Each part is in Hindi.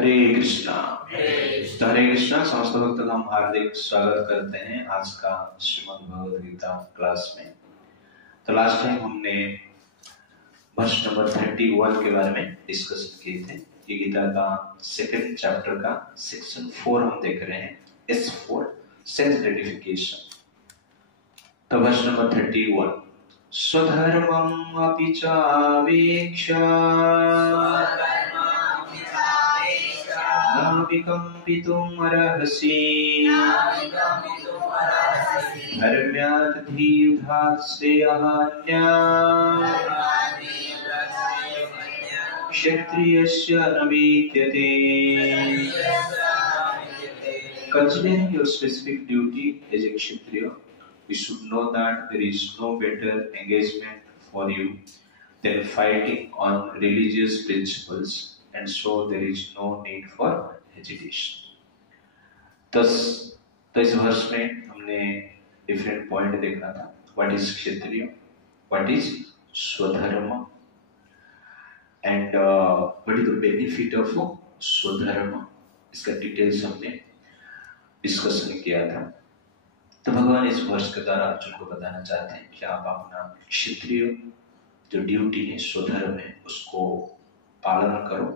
हरे कृष्णा। तो हरे कृष्णा समस्त भक्त का हम हार्दिक स्वागत करते हैं आज का श्रीमद् भगवद गीता क्लास में। तो लास्ट टाइम हमने वर्ष नंबर 31 के बारे में डिस्कशन किए थे। ये गीता का सेकंड चैप्टर का सेक्शन 4 हम देख रहे हैं, S4 सेल्फ ग्रेटिफिकेशन। तो वर्ष नंबर 31, स्वधर्मम् अपि चावेक्ष्य नाविकम्पितुम् अर्हसि धर्म्यात् धीयुधात् श्रेयः क्षत्रियस्य न विद्यते। Considering your specific duty as a Kshatriya, we should know that there is no better engagement for you than fighting on religious principles, and so there is no need for hesitation. तो इस वर्ष में हमने डिफरेंट पॉइंट देखना था। What is kshatriya, what is swadharma, and what is the benefit of swadharma. इसका डिटेल्स हमने डिस्कशन किया था। तो भगवान इस वर्ष के द्वारा अर्जुन को बताना चाहते हैं कि आप अपना क्षत्रिय जो ड्यूटी है, स्वधर्म है, उसको पालन करो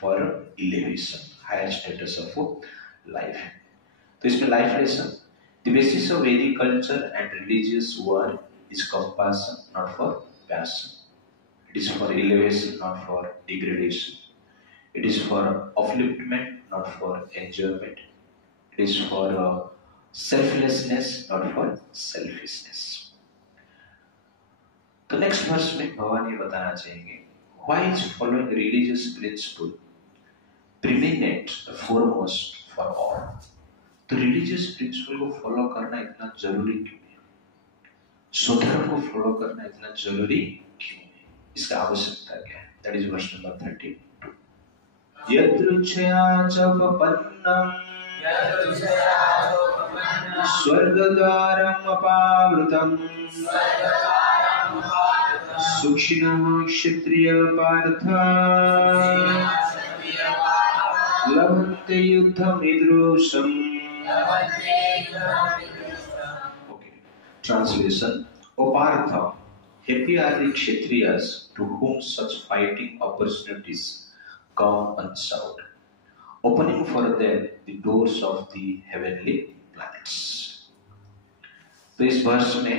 for elevation, higher status of life. तो इसमें life lesson, the basis of Vedic culture and religious work is compassion not for passion, it is for elevation not for degradation, it is for upliftment not for enjoyment, it is for selflessness not for selfishness। तो नेक्स्ट वर्स में भगवान ये बताना चाहेंगे, why is following religious principle preeminent, foremost for all। तो रिलीजियस प्रिंसिपल को फॉलो करना इतना जरूरी क्यों है, स्वधर्म को फॉलो करना इतना जरूरी क्यों है, इसका आवश्यकता क्या है। That is verse number 32। यदृच्छया च पपन्नम् स्वर्गद्वारम् अपावृतम् सुक्षिणः क्षत्रिय पार्थ लभन्ते युद्धम् ईदृशम्। Translation: O Partha, happy are the Kshatriyas to whom such fighting opportunities come unsought, opening for them the doors of the heavenly planets। तो इस वर्ष में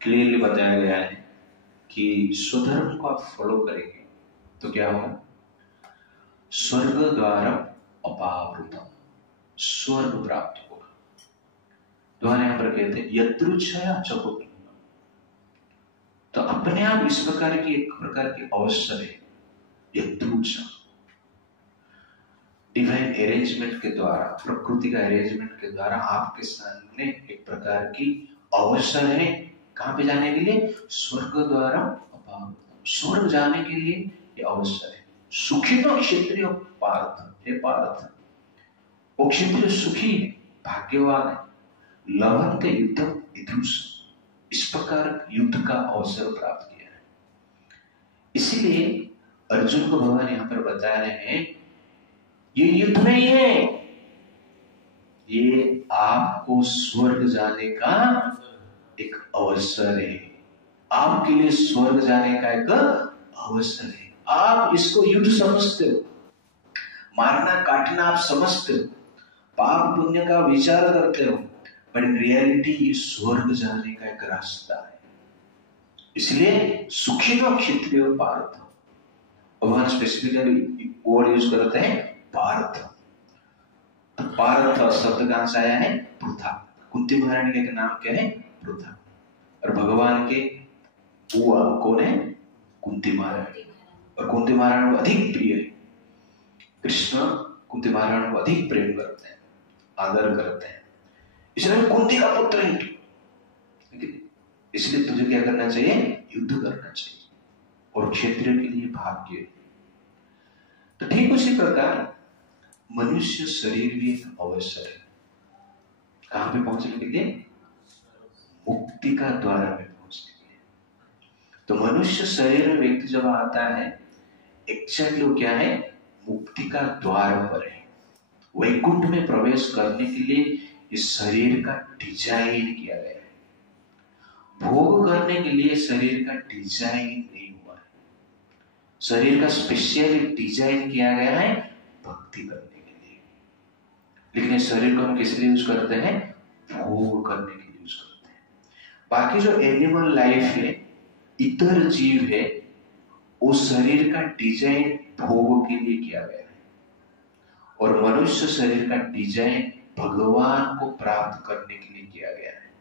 क्लियरली बताया गया है कि स्वधर्म को आप फॉलो करेंगे तो क्या होगा, स्वर्ग द्वारम अपावृतम, स्वर्ग प्राप्त होगा। द्वारा यहाँ पर कहते हैं यदृच्छया च पपन्नम्, तो अपने आप इस प्रकार की एक प्रकार की अवसर है, यदृच्छा डिवाइन अरेंजमेंट के द्वारा, प्रकृति का अरेंजमेंट के द्वारा आपके सामने एक प्रकार की अवसर है। कहां पे जाने के लिए, स्वर्ग द्वारा अपावृतम, स्वर्ग जाने के लिए ये अवसर है। सुखिनो क्षत्रिय पार्थ, हे पार्थ वो क्षत्रिय सुखी है, भाग्यवान है। लभन्ते युद्धम् ईदृशम्, इस प्रकार युद्ध का अवसर प्राप्त किया है। इसीलिए अर्जुन को भगवान यहाँ पर बता रहे हैं ये युद्ध नहीं है, ये आपको स्वर्ग जाने का एक अवसर है, आपके लिए स्वर्ग जाने का एक अवसर है। आप इसको युद्ध समझते हो, मारना काटना आप समझते हो, पाप पुण्य का विचार करते हो, पर इन रियलिटी ये स्वर्ग जाने का एक रास्ता है। इसलिए सुखिनो क्षत्रिय पार्थ, भगवान स्पेसिफिकली वर्ड यूज करते हैं पार्थ। तो पार्थ शब्द कहां से आया है, पृथा। कुंती महारानी का नाम क्या है, पृथा, और भगवान के बुआ कौन है, कुंती महारानी, और कुंती महारानी को अधिक प्रिय है। कृष्ण कुंती महारानी को अधिक प्रेम करते हैं, आदर करते हैं, इसलिए कुंती का पुत्र है। इसलिए तुझे क्या करना चाहिए, युद्ध करना चाहिए, और क्षत्रिय के लिए भाग्य है। तो ठीक उसी प्रकार मनुष्य शरीर भी एक अवसर है। कहां पे पहुंचने के लिए, मुक्ति का द्वार में पहुंचने के लिए। तो मनुष्य शरीर में व्यक्ति जब आता है, एक्चुअली वो क्या है, मुक्ति का द्वार पर है। वैकुंठ में प्रवेश करने के लिए इस शरीर का डिजाइन किया गया है। भोग करने के लिए शरीर का डिजाइन नहीं हुआ है। शरीर का स्पेशली डिजाइन किया गया है भक्ति करने के लिए। लेकिन इस शरीर को हम किस लिए यूज करते हैं? भोग करने के लिए यूज करते हैं। बाकी जो एनिमल लाइफ है, इतर जीव है, उस शरीर का डिजाइन भोग के लिए किया गया है। और मनुष्य शरीर का डिजाइन भगवान को प्राप्त करने के लिए किया गया है।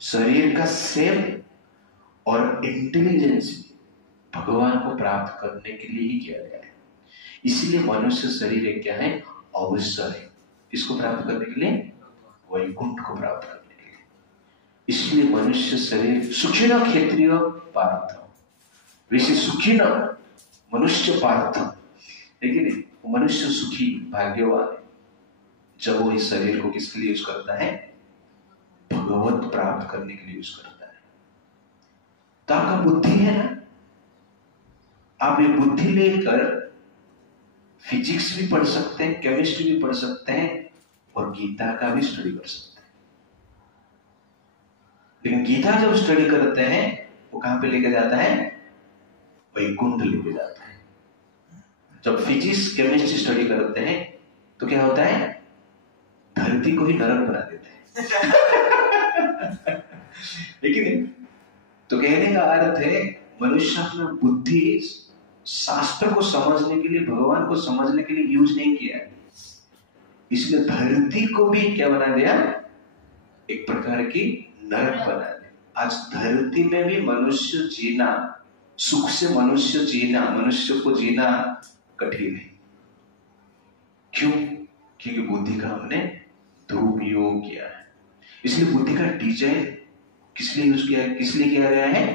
शरीर का सेप और इंटेलिजेंस भगवान को प्राप्त करने के लिए ही किया गया है। इसलिए मनुष्य शरीर एक क्या है? अवसर है। इसको प्राप्त करने के लिए, वैकुंठ को प्राप्त करने के लिए। इसलिए मनुष्य शरीर सुखी न क्षेत्रीय पार्थ, वैसे सुखी न मनुष्य पार्थ, लेकिन मनुष्य सुखी भाग्यवान है जब वो इस शरीर को किसके लिए यूज करता है? भगवत प्राप्त करने के लिए यूज करता है। तो आपका बुद्धि है ना, आप ये बुद्धि लेकर फिजिक्स भी पढ़ सकते हैं, केमिस्ट्री भी पढ़ सकते हैं और गीता का भी स्टडी कर सकते हैं। लेकिन गीता जब स्टडी करते हैं वो कहां पे लेके जाता है? वैकुंठ लेके जाता है। जब फिजिक्स केमिस्ट्री स्टडी करते हैं तो क्या होता है? धरती को ही नरक बना देते हैं। लेकिन तो कहने का अर्थ है मनुष्य अपना बुद्धि शास्त्र को समझने के लिए, भगवान को समझने के लिए यूज नहीं किया है। इसलिए धरती को भी क्या बना दिया? एक प्रकार की नरक बना दिया। आज धरती में भी मनुष्य जीना, सुख से मनुष्य जीना, मनुष्य को जीना कठिन है। क्यों? क्योंकि बुद्धि का हमने दुरुपयोग किया है। इसलिए बुद्धि का डिजाइन किस लिए यूज किया है? किस लिए किया गया है?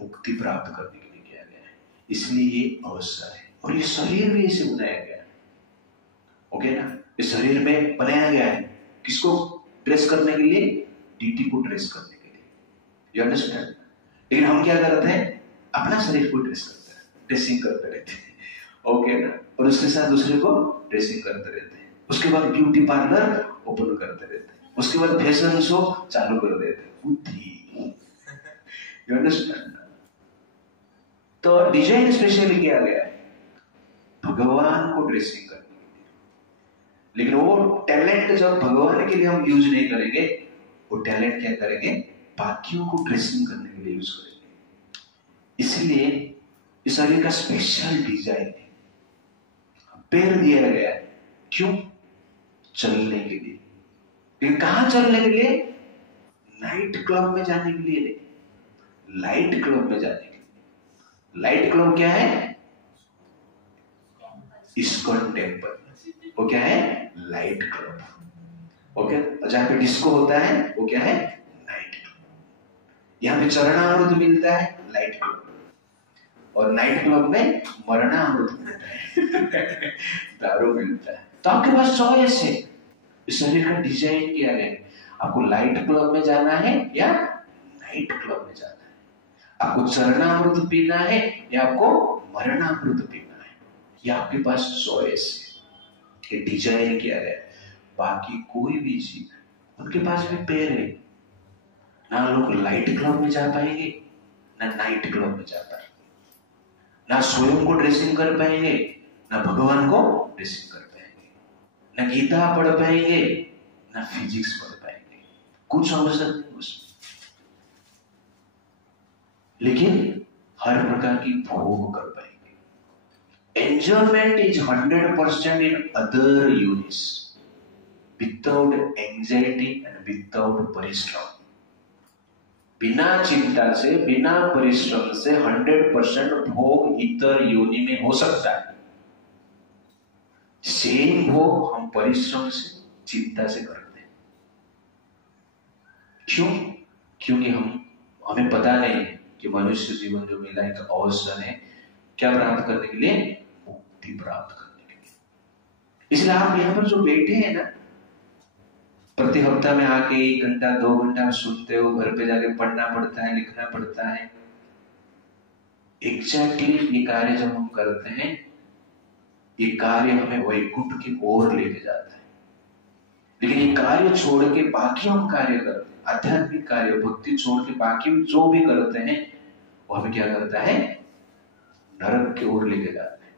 मुक्ति प्राप्त करने के लिए किया गया है। इसलिए ये अवसर है। और ये शरीर भी इसे बनाया गया है। ओके ना? इस शरीर में बनाया गया है किसको ड्रेस करने के लिए? डीटी को ड्रेस करने के लिए। You understand? लेकिन हम क्या करते हैं? अपना शरीर को ड्रेस करते हैं, ड्रेसिंग करते रहते हैं। ओके ना? और उसके साथ दूसरे को ड्रेसिंग करते रहते हैं। उसके बाद ब्यूटी पार्लर ओपन करते रहते हैं। उसके बाद फैशन शो चालू कर देते हैं। बुद्धि। You understand? तो डिजाइन स्पेशली किया गया है भगवान को ड्रेसिंग करने के लिए। लेकिन वो टैलेंट जब भगवान के लिए हम यूज नहीं करेंगे, वो टैलेंट क्या करेंगे? बाकियों को ड्रेसिंग करने के लिए यूज करेंगे। इसलिए इस शरीर का स्पेशल डिजाइन है। पैर दिया गया है। क्यों? चलने के लिए। लेकिन कहां चलने के लिए? नाइट क्लब में जाने के लिए नहीं, लाइट क्लब में जाने के लिए। लाइट क्लब क्या है? ISKCON temple. वो क्या है? Light club. ओके? जहां पे डिस्को होता है वो क्या है? Night club. यहां पे चरणामृत मिलता है, लाइट क्लब। और नाइट क्लब में मरणामृत मिलता है, दारू मिलता है। तो आपके पास चॉइस है। इस शरीर का डिजाइन किया गया है। आपको लाइट क्लब में जाना है या नाइट क्लब में जाना है? आपको चरणामृत पीना है या आपको मरणामृत पीना है? ये आपके पास चॉइस है। ये डिजाइन किया गया है। बाकी कोई भी जीव, उनके पास भी पैर है ना। लोग लाइट क्लब में जा पाएंगे ना नाइट क्लब में जा पाएंगे, ना स्वयं को ड्रेसिंग कर पाएंगे ना भगवान को ड्रेसिंग कर पाएंगे, ना गीता पढ़ पाएंगे ना फिजिक्स पढ़ पाएंगे। कुछ अवसर नहीं उसमें। लेकिन हर प्रकार की भोग कर पाएंगे। Enjoyment is 100% in other units without anxiety and without परिश्रम। बिना चिंता से, बिना परिश्रम से 100% भोग इतर योनि में हो सकता है। सेम भोग हम परिश्रम से, चिंता से करते हैं। क्यों? क्योंकि हमें पता नहीं कि मनुष्य जीवन जो मिला एक अवसर है क्या प्राप्त करने के लिए? मुक्ति प्राप्त करने के लिए। इसलिए आप यहाँ पर जो बैठे हैं ना, प्रति हफ्ता में आके 1 घंटा 2 घंटा सुनते हो, घर पे जाके पढ़ना पड़ता है, लिखना पड़ता है। एग्जैक्टली ये कार्य जब हम करते हैं, ये कार्य हमें वैकुंठ की ओर लेके जाता है। लेकिन ये कार्य छोड़ के बाकी हम कार्य करते हैं, आध्यात्मिक कार्य भक्ति छोड़ के बाकी जो भी करते हैं वो हमें क्या करता है, नरक की ओर लेके जाता है,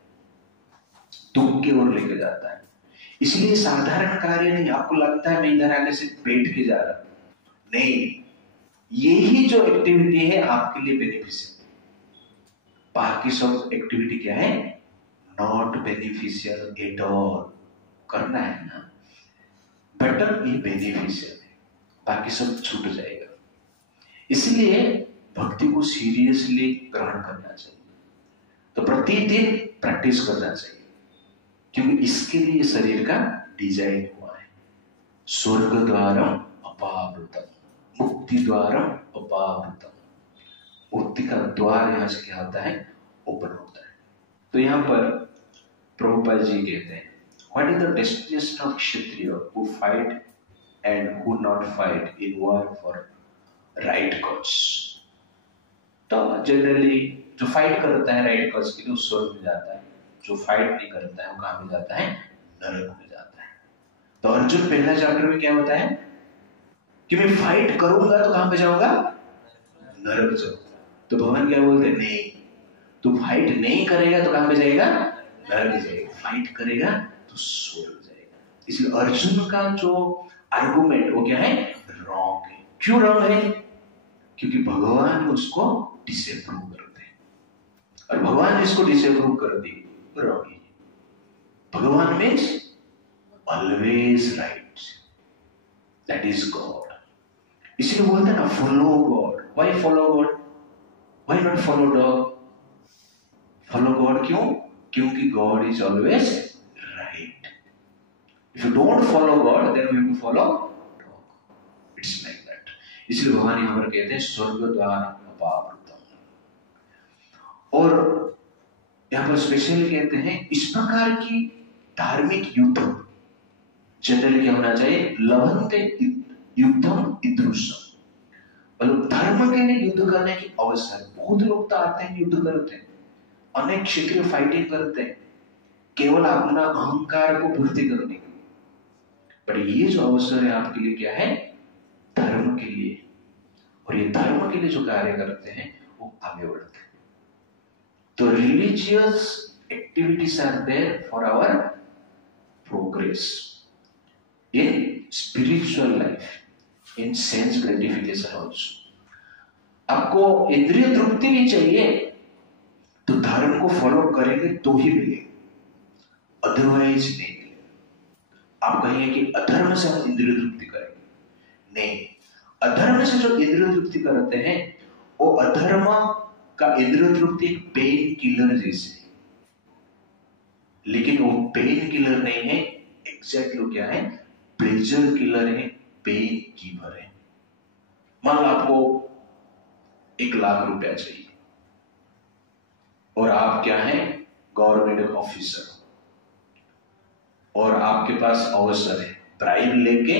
दुख की ओर लेके जाता है। इसलिए साधारण कार्य नहीं। आपको लगता है मैं इधर आके सिर्फ बैठ के जा रहा हूं, नहीं, यही जो एक्टिविटी है आपके लिए बेनिफिशियल। बाकी सब एक्टिविटी क्या है, नॉट बेनिफिशियल एट ऑल। करना है ना, बेटर ये बेनिफिशियल है, बाकी सब छूट जाएगा। इसलिए भक्ति को सीरियसली ग्रहण करना चाहिए। तो प्रतिदिन प्रैक्टिस करना चाहिए, क्योंकि इसके लिए शरीर का डिजाइन हुआ है। स्वर्ग द्वारम अपावृतम, मुक्ति द्वारम अपावृतम। मुक्ति का द्वार यहां से क्या होता है, ओपन होता है। तो यहां पर प्रभुपाद जी कहते हैं, what is the destination of Kshatriya who fight and who not fight in war for right cause. तो जनरली जो फाइट करता है राइट कॉज के लिए उस स्वर्ग में जाता है, जो फाइट नहीं करता है वो कहां में जाता है, नरक में जाता है। तो अर्जुन पहला चैप्टर में क्या होता है कि मैं फाइट करूंगा तो कहां पे जाऊंगा, नरक जाऊंगा। तो भगवान क्या बोलते हैं, नहीं, तू फाइट नहीं करेगा तो कहां पे जाएगा, नरक जाएगा। फाइट करेगा तो स्वर्ग जाएगा। इसलिए अर्जुन का जो आर्गुमेंट वो क्या है, रॉन्ग है। क्यों रॉन्ग है, क्योंकि भगवान उसको डिसअप्रूव करते हैं, और भगवान जिसको डिसअप्रूव कर दी रॉन्ग है। भगवान means always right, that is God. इसलिए बोलते हैं ना, follow God. Why follow God, why not follow dog? Follow God क्यों, क्योंकि God is always right. If you don't follow God then you have to follow dog. It's like that. इसलिए भगवान यहां पर कहते हैं स्वर्ग द्वार अपावृतम। और यहां पर स्पेशली कहते हैं इस प्रकार की धार्मिक युद्ध जनरली क्या होना चाहिए, लभन्ते युद्धम ईदृशम। मतलब धर्म के लिए युद्ध करने की अवसर। बहुत लोग तो आते हैं युद्ध करते हैं, अनेक क्षेत्रीय फाइटिंग करते हैं केवल अपना अहंकार को पूर्ति करने के लिए। पर ये जो अवसर है आपके लिए क्या है, धर्म के लिए। और ये धर्म के लिए जो कार्य करते हैं वो आगे बढ़ते हैं। तो religious activities are there for our progress in spiritual life, in sense gratification also. आपको इंद्रिय तृप्ति भी चाहिए तो धर्म को फॉलो करेंगे तो ही मिलेगा, अदरवाइज नहीं मिलेगा। आप कहेंगे कि अधर्म से हम इंद्रिय तृप्ति करेंगे, नहीं। अधर्म से जो इंद्रिय तृप्ति करते हैं वो अधर्म का इंद्रिय तृप्ति एक पेन किलर जैसे, लेकिन वो पेन किलर नहीं है, एग्जैक्टली क्या है, प्लेजर किलर है, पेन गिवर है। मान लो आपको 1 लाख रुपया चाहिए और आप क्या हैं, गवर्नमेंट ऑफिसर, और आपके पास अवसर है ब्राइब लेके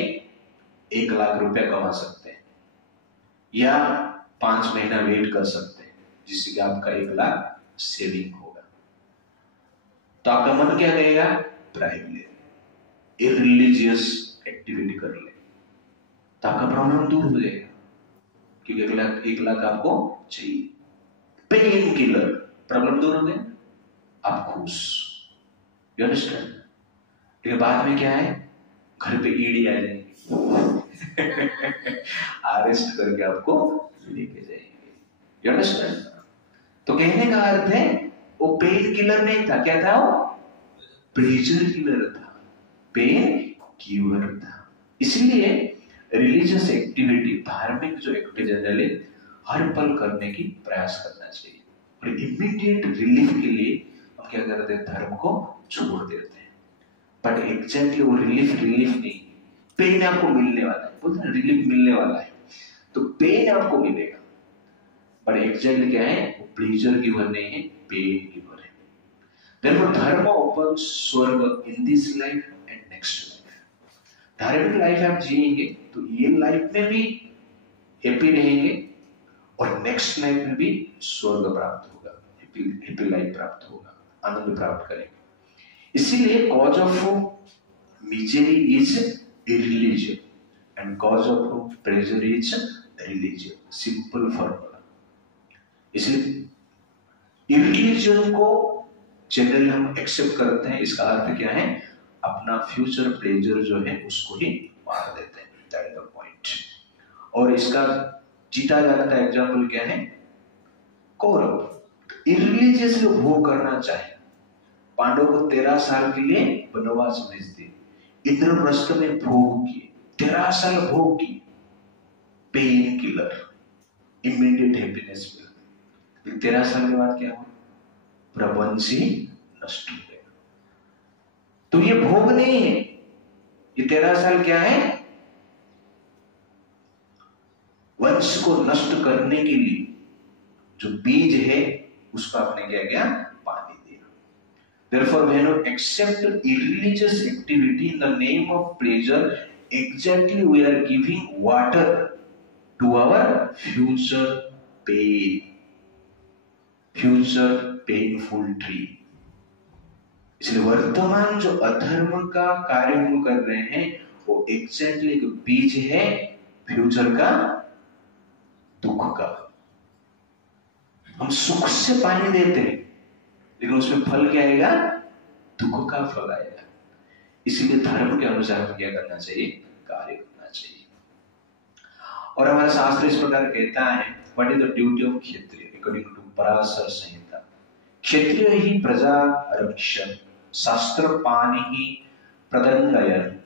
1 लाख रुपया कमा सकते हैं, या 5 महीना वेट कर सकते हैं जिससे कि आपका 1 लाख सेविंग होगा। तो आपका मन क्या कहेगा, ब्राइब ले, इररिलीजियस एक्टिविटी कर ले, तो आपका प्रॉब्लम दूर हो जाएगा, क्योंकि 1 लाख आपको चाहिए। पेन किलर, प्रॉब्लम दूर हो गया, आप खुश। You understand? लेकिन बाद में क्या है, घर पे ईडी आ जाएगी अरेस्ट करके आपको लेके जाएंगे। You understand? तो कहने का अर्थ है वो पेन किलर नहीं था, क्या था, वो प्लेजर किलर था, पेन गिवर था। इसलिए रिलीजियस एक्टिविटी, धार्मिक जो एक्टिविटी जनरली हर पल करने की प्रयास करना चाहिए। और इमीडिएट रिलीफ के लिए हम क्या करते हैं, धर्म को छोड़ देते हैं। बट एग्जैक्टली वो रिलीफ नहीं, पेन आपको मिलने वाला है, बोलते हैं रिलीफ मिलने वाला है, तो पेन आपको मिलेगा, बट एग्जैक्टली क्या है, वो प्लेजर गिवर नहीं है, पेन गिवर है। Therefore, धर्म ओपन स्वर्ग in this life and next life. धार्मिक लाइफ आप जिएंगे तो ये लाइफ में भी हैप्पी रहेंगे और नेक्स्ट लाइफ में भी स्वर्ग प्राप्त होगा, हैप्पी लाइफ प्राप्त होगा, आनंद प्राप्त करेंगे। इसीलिए cause of misery is irreligion and cause of pleasure is religion, simple formula. इसलिए इरिलीजियन को जनरली हम एक्सेप्ट करते हैं, इसका अर्थ क्या है, अपना फ्यूचर प्लेजर जो है उसको ही मार देते हैं, दैट इज द पॉइंट। और इसका जीता जाता एग्जाम्पल क्या है, कौरव इरिलीजियसली भोग करना चाहे, पांडव को 13 साल के लिए वनवास भेज दिए, इंद्रप्रस्थ में भोग किए, 13 साल भोग की, पेन किलर, इमीडिएट हैप्पीनेस मिलती, 13 साल के बाद क्या हुआ, प्रपंच ही नष्ट हो गया। तो ये भोग नहीं है, ये 13 साल क्या है, वंश को नष्ट करने के लिए जो बीज है उसका आपने क्या किया, पानी दिया। Therefore, when you accept irreligious activity in the name of pleasure, exactly we are giving water to our future pain, future painful tree। इसलिए वर्तमान जो अधर्म का कार्य हम कर रहे हैं वो एग्जैक्टली एक बीज है फ्यूचर का दुख का। हम सुख से पानी देते हैं लेकिन उसमें फल क्या आएगा, दुख का फल आएगा। इसीलिए धर्म के अनुसार हमें क्या करना चाहिए, कार्य करना चाहिए। और हमारा शास्त्र इस प्रकार कहता है, what is the duty of kshatriya according to Parashara Samhita, क्षत्रिय ही प्रजा रक्षण शास्त्र पानी ही प्रदंडयन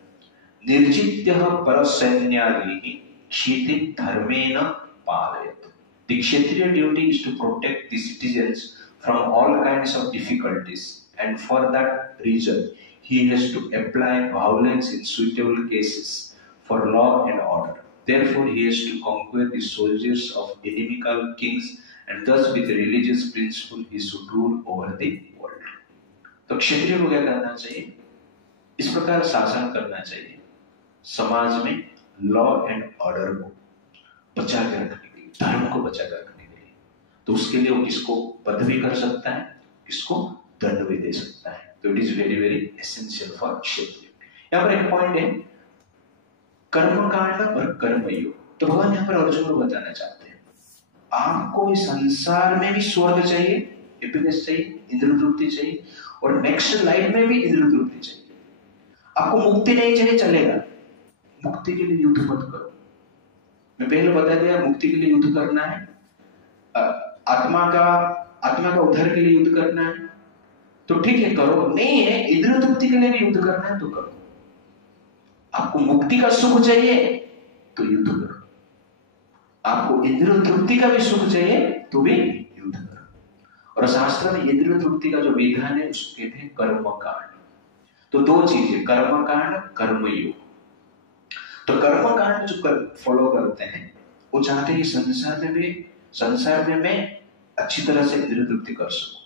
निर्जित्यः परसैन्यादिः क्षितिं धर्मेण पालयेत्। The Kshatriya duty is to protect the citizens from all kinds of difficulties, and for that reason he has to apply violence in suitable cases for law and order. Therefore he has to conquer the soldiers of inimical kings, and thus with the religious principle he should rule over the world. तो क्षत्रिय को क्या करना चाहिए, इस प्रकार शासन करना चाहिए समाज में लॉ एंड ऑर्डर को बचा के रखने के लिए, धर्म को बचा कर रखने के लिए। तो उसके लिए वो किसको वध भी कर सकता है, किसको दंड भी दे सकता है। तो it is very very essential for kshatriya. यहाँ पर एक पॉइंट है कर्मकांड और कर्मयोग। तो भगवान यहाँ पर अर्जुन को बताना चाहते हैं, आपको इस संसार में भी स्वर्ग चाहिए, हैप्पीनेस चाहिए, इंद्र तृप्ति चाहिए, और नेक्स्ट लाइफ में भी इंद्र तृप्ति चाहिए। आपको मुक्ति नहीं चाहिए, चलेगा, मुक्ति के लिए युद्ध मत करो। मैं पहले बता दिया, मुक्ति के लिए युद्ध करना है, आत्मा का उद्धार के लिए युद्ध करना है, तो ठीक है करो। नहीं है, इंद्र तृप्ति के लिए भी युद्ध करना है तो करो। आपको मुक्ति का सुख चाहिए तो युद्ध करो, आपको इंद्र तृप्ति का भी सुख चाहिए तो भी युद्ध करो। और शास्त्र में इंद्र तृप्ति का जो विधान है उसको कहते हैं कर्मकांड। तो दो चीजें, कर्मकांड, कर्मयोग। तो कर्मकांड जो फॉलो करते हैं वो चाहते हैं संसार में मैं अच्छी तरह से इंद्र तृप्ति कर सकूं,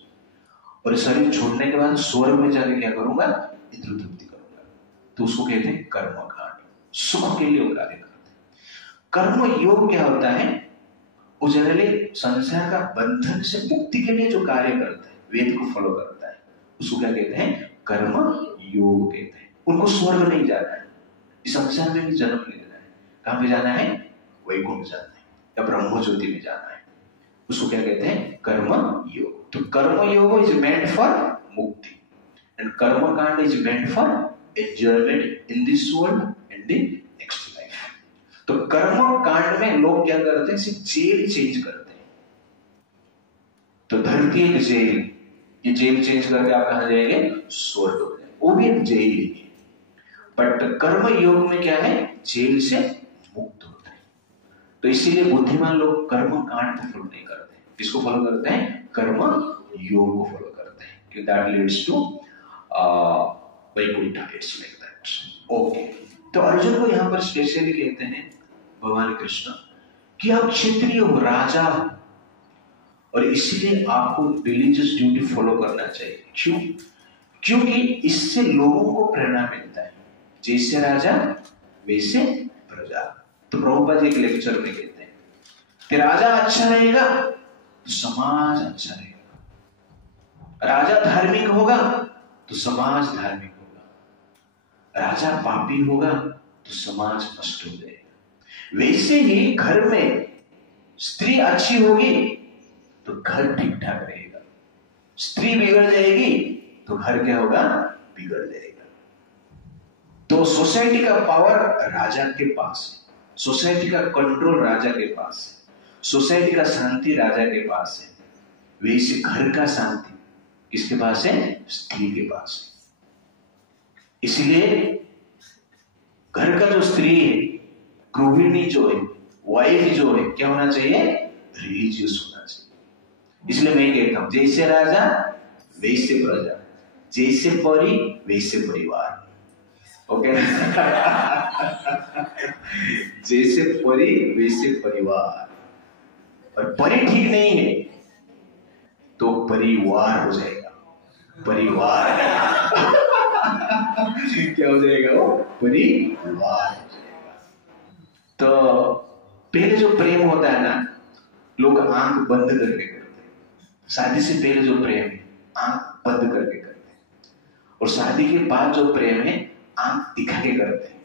और शरीर छोड़ने के बाद स्वर्ग में जाकर क्या करूंगा, इंद्र तृप्ति करूंगा। तो उसको कहते हैं कर्मकांड, सुख के लिए वो कार्य करते हैं। कर्म योग क्या होता है, वो जनरली संसार का बंधन से मुक्ति के लिए जो कार्य करता है, वेद को फॉलो करता है, उसको क्या कहते हैं, कर्म योग कहते हैं। उनको स्वर्ग नहीं जाना है, इस संसार में भी जन्म नहीं लेना है। कहां पे जाना है, वैकुंठ जाना है या ब्रह्म ज्योति में जाना है। उसको क्या कहते हैं, कर्म योग। तो कर्म योग इज मेंट फॉर मुक्ति एंड कर्म कांड is meant for enjoyment in this world and the next life. तो कर्म कांड में लोग क्या करते हैं, सिर्फ जेल चेंज करते हैं। तो धरती एक जेल, ये जेल चेंज करके आप कहां जाएंगे, स्वर्ग हो जाएंगे, वो भी एक जेल ही है। बट कर्म योग में क्या है, जेल से मुक्त होते हैं। तो इसीलिए बुद्धिमान लोग कर्म कांड को फॉलो नहीं करते, किसको फॉलो करते हैं, कर्म योग को फॉलो करते हैं, कि that leads to Vaikuntha, it's like that. Okay, तो अर्जुन को यहाँ पर स्पेशली कहते हैं भगवान कृष्ण कि आप क्षत्रिय हो, राजा हो, और इसीलिए आपको रिलीजियस ड्यूटी फॉलो करना चाहिए। क्यों? क्योंकि इससे लोगों को प्रेरणा मिलता है, जैसे राजा वैसे प्रजा। तो प्रभुपाद एक लेक्चर में कहते हैं कि राजा अच्छा रहेगा तो समाज अच्छा रहेगा, राजा धार्मिक होगा तो समाज धार्मिक होगा, राजा पापी होगा तो समाज नष्ट हो जाएगा। वैसे ही घर में स्त्री अच्छी होगी तो घर ठीक ठाक रहेगा, स्त्री बिगड़ जाएगी तो घर क्या होगा, बिगड़ जाएगा। तो सोसाइटी का पावर राजा के पास है, सोसाइटी का कंट्रोल राजा के पास है, सोसाइटी का शांति राजा के पास है। वैसे घर का शांति किसके पास है, स्त्री के पास है। इसलिए घर का जो स्त्री है, गृहिणी जो है, वाइफ जो है, क्या होना चाहिए, रिलीजियस होना चाहिए। इसलिए मैं कहता हूं जैसे राजा वैसे प्रजा, जैसे परी वैसे परिवार। ओके जैसे परी वैसे परिवार। और परी ठीक नहीं है तो परिवार हो जाएगा, परिवार क्या हो जाएगा, वो परिवार हो जाएगा। तो पहले जो प्रेम होता है ना, लोग आंख बंद करके करते हैं। शादी से पहले जो प्रेम है आंख बंद करके करते हैं, और शादी के बाद जो प्रेम है आंख दिखा के करते हैं।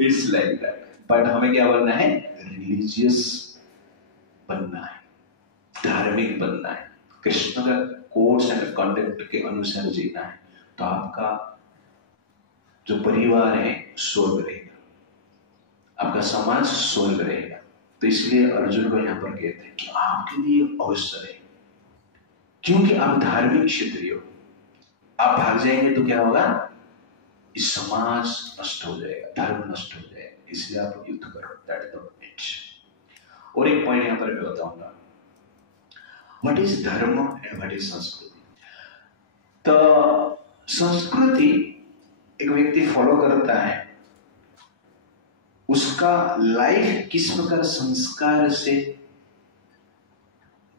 It's like that. बट हमें क्या बनना है, रिलीजियस बनना है, धार्मिक बनना है, कृष्ण का कोड्स एंड कंडक्ट के अनुसार जीना है। तो आपका जो परिवार है स्वर्ग रहेगा, आपका समाज स्वर्ग रहेगा। तो इसलिए अर्जुन को यहां पर कहते हैं कि आपके लिए अवसर है, क्योंकि आप धार्मिक क्षत्रिय हो। आप भाग जाएंगे तो क्या होगा, इस समाज नष्ट हो जाएगा, धर्म नष्ट हो जाएगा। इसलिए आप युद्ध करो, दैट इज द पॉइंट। और एक पॉइंट यहां पर मैं बताऊंगा, व्हाट इज धर्म एंड व्हाट इज संस्कृति। तो संस्कृति एक व्यक्ति फॉलो करता है, उसका लाइफ किस प्रकार संस्कार से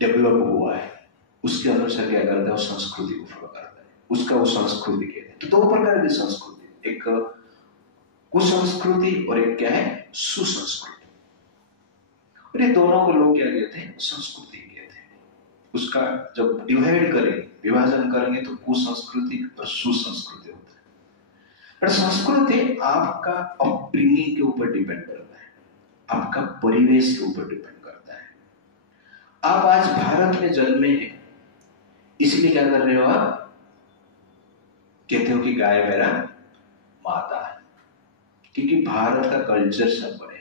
डेवलप हुआ है, उसके अनुसार क्या करता है, वो संस्कृति को फॉलो करता है, उसका वो संस्कृति कहते हैं। तो दो प्रकार की संस्कृति, एक कुसंस्कृति और एक क्या है, सुसंस्कृति। और ये दोनों को लोग क्या कहते हैं, संस्कृति कहते हैं। उसका जब डिवाइड करें, विभाजन करेंगे तो कुसंस्कृति और सुसंस्कृति होता है। पर संस्कृति आपका अपब्रिंगिंग के ऊपर डिपेंड करता है, आपका परिवेश के ऊपर डिपेंड करता है। आप आज भारत में जन्मे हैं, इसलिए क्या कर रहे हो, आप कहते हो कि गाय मेरा माता है, क्योंकि भारत का कल्चर सब बड़े।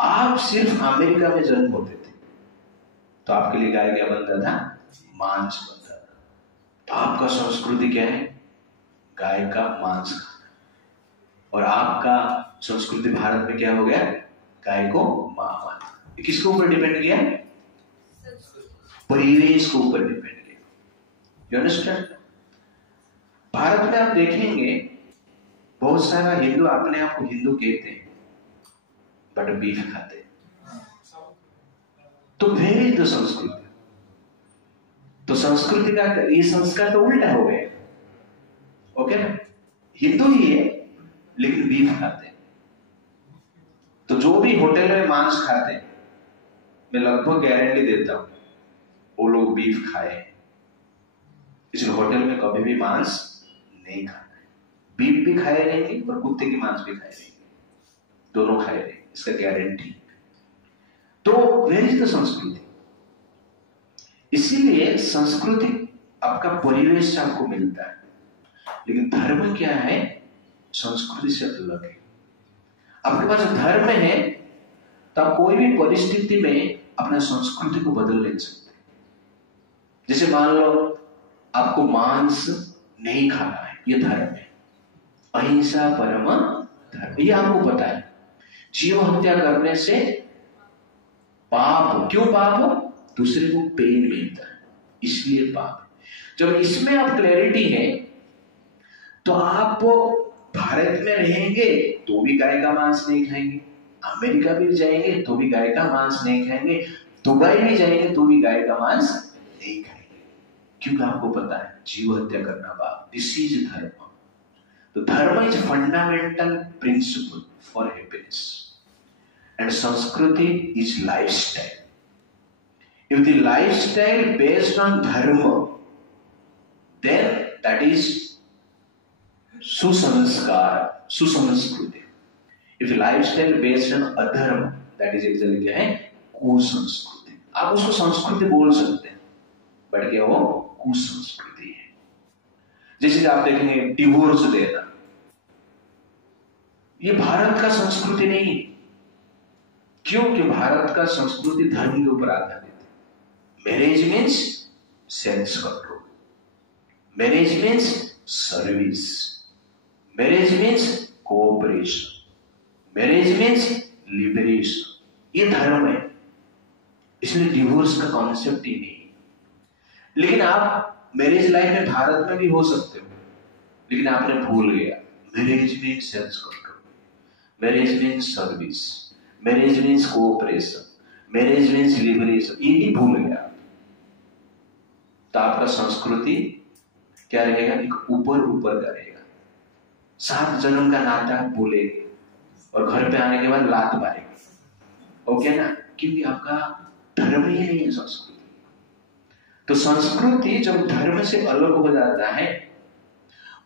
आप सिर्फ अमेरिका में जन्म होते थे तो आपके लिए गाय क्या बनता था, मांस बनता था। तो आपका संस्कृति क्या है, गाय का मांस खाना। और आपका संस्कृति भारत में क्या हो गया, गाय को मां माना। किसके ऊपर डिपेंड किया, परिवेश के ऊपर डिपेंड किया। You understand. भारत में आप देखेंगे बहुत सारा हिंदू अपने आप को हिंदू कहते हैं बट बीफ खाते हैं। तो वेयर इज द संस्कृति। तो संस्कृति का ये संस्कार तो उल्टा हो गया। ओके, हिंदू ही है लेकिन बीफ खाते हैं। तो जो भी होटल में मांस खाते हैं, मैं लगभग गारंटी देता हूं वो लोग बीफ खाए, इसलिए होटल में कभी भी मांस नहीं खाना है। बीफ भी खाए रहेंगे और कुत्ते की मांस भी खाए रहेंगे, दोनों खाए रहेंगे, इसका गारंटी। तो वेयर इज द संस्कृति। इसीलिए संस्कृति आपका परिवेश से आपको मिलता है, लेकिन धर्म क्या है, संस्कृति से अलग है। आपके पास धर्म है तो आप कोई भी परिस्थिति में अपना संस्कृति को बदल नहीं सकते। जैसे मान लो आपको मांस नहीं खाना है, ये धर्म है, अहिंसा परम धर्म, ये आपको पता है। जीव हत्या करने से पाप, क्यों पाप, दूसरे को पेन मिलता है इसलिए पाप। जब इसमें आप क्लैरिटी है तो आप भारत में रहेंगे तो भी गाय का मांस नहीं खाएंगे, अमेरिका भी जाएंगे तो भी गाय का मांस नहीं खाएंगे, दुबई भी जाएंगे तो भी गाय का मांस नहीं खाएंगे, क्योंकि आपको पता है जीव हत्या करना पाप। This is dharma. तो dharma is fundamental principle for happiness and sanskriti is lifestyle. If the lifestyle based on dharma then that is susanskar, susanskriti. If a lifestyle based on अधर्म, that is exactly क्या है, कुसंस्कृति. आप उसको संस्कृति बोल सकते हैं, बट क्या वो कुसंस्कृति है. जैसे आप देखेंगे डिवोर्स देना, ये भारत का संस्कृति नहीं. क्यों? कि भारत का संस्कृति धर्म के ऊपर आधारित है. Marriage means self control, marriage means service, marriage means cooperation, marriage means liberation. ये धर्म है, इसलिए डिवोर्स का कॉन्सेप्ट ही नहीं. लेकिन आप मैरिज लाइफ में भारत में भी हो सकते हो, लेकिन आपने भूल गया marriage means self control, marriage means service, marriage means cooperation, marriage means liberation. ये ही भूल गया तो आपका संस्कृति क्या रहेगा, एक ऊपर ऊपर का रहेगा. 7 जन्म का नाता बोलेंगे और घर पे आने के बाद लात मारेंगे. ओके ना, क्योंकि आपका धर्म ही नहीं है संस्कृति. तो संस्कृति जब धर्म से अलग हो जाता है,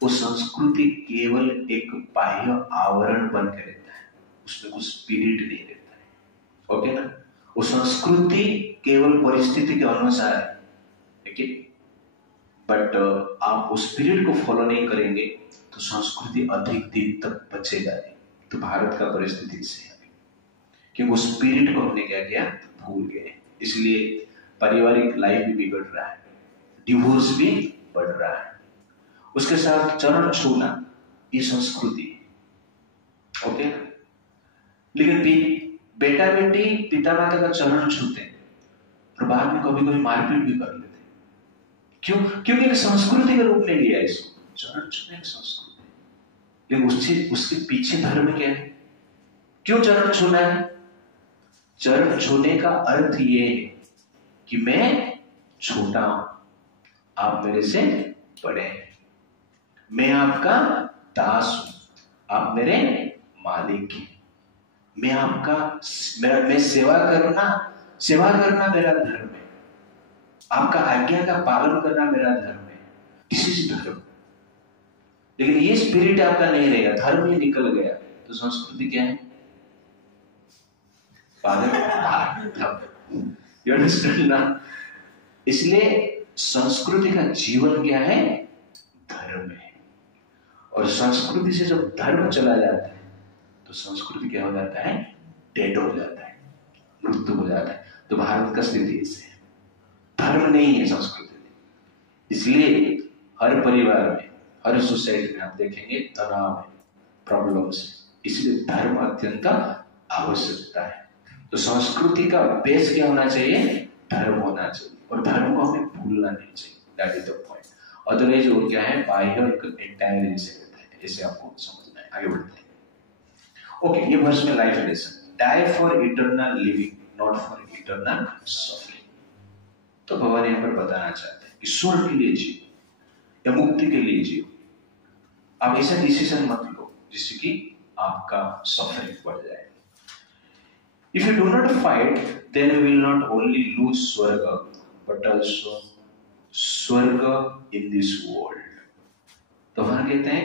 वो संस्कृति केवल एक बाह्य आवरण बन के रहता है, उसमें कुछ स्पिरिट नहीं रहता है. ओके ना, वो संस्कृति केवल परिस्थिति के अनुसार है, बट आप उस स्पिरिट को फॉलो नहीं करेंगे तो संस्कृति अधिक दिन तक बचेगा नहीं. तो भारत का परिस्थिति से है क्योंकि उस स्पिरिट को हमने क्या किया, भूल गए. इसलिए पारिवारिक लाइफ भी बिगड़ रहा है, डिवोर्स भी बढ़ रहा है. उसके साथ चरण छूना ये संस्कृति. ओके, लेकिन बेटा बेटी पिता माता का चरण छूते हैं और बाद में कभी कभी मारपीट भी कर लेते. क्यों? क्योंकि एक संस्कृति के रूप में लिया इसको, चरण छूने की संस्कृति. लेकिन उसके पीछे धर्म क्या है? क्यों चरण छूना है? चरण छूने का अर्थ ये है कि मैं छोटा हूं, आप मेरे से बड़े हैं, मैं आपका दास हूं, आप मेरे मालिक हैं, मैं आपका मैं सेवा करना मेरा धर्म है, आपका आज्ञा का पालन करना मेरा धर्म है. दिस इज धर्म. लेकिन ये स्पिरिट आपका नहीं रहेगा, धर्म ही निकल गया तो संस्कृति क्या है? You understand ना? इसलिए संस्कृति का जीवन क्या है? धर्म है. और संस्कृति से जब धर्म चला जाता है तो संस्कृति क्या हो जाता है? डेड हो जाता है, मृत्यु हो जाता है. तो भारत का स्थिति इससे है, धर्म नहीं है संस्कृति. इसलिए हर परिवार में, हर सोसाइटी में आप देखेंगे तनाव है, प्रॉब्लम्स है. इसलिए धर्म अत्यंत आवश्यकता है. तो संस्कृति का बेस क्या होना चाहिए? धर्म होना चाहिए. और धर्म को हमें भूलना नहीं चाहिए. That is the point. Otherwise वो क्या है? बाह्य एंटायर से रहता है. ऐसे आपको समझना है. आगे बढ़ते हैं. ओके, ये वर्ष में life lesson, die for eternal living, not for eternal suffering. तो भगवान यहाँ पर बताना चाहते हैं कि स्वर्ग के लिए जियो या मुक्ति के लिए जियो. आप ऐसा डिसीजन मत लो जिससे कि आपका सफरिंग बढ़ जाए. If you do not fight, then you will not only lose Swarga, but also Swarga in this world. तो भगवान कहते हैं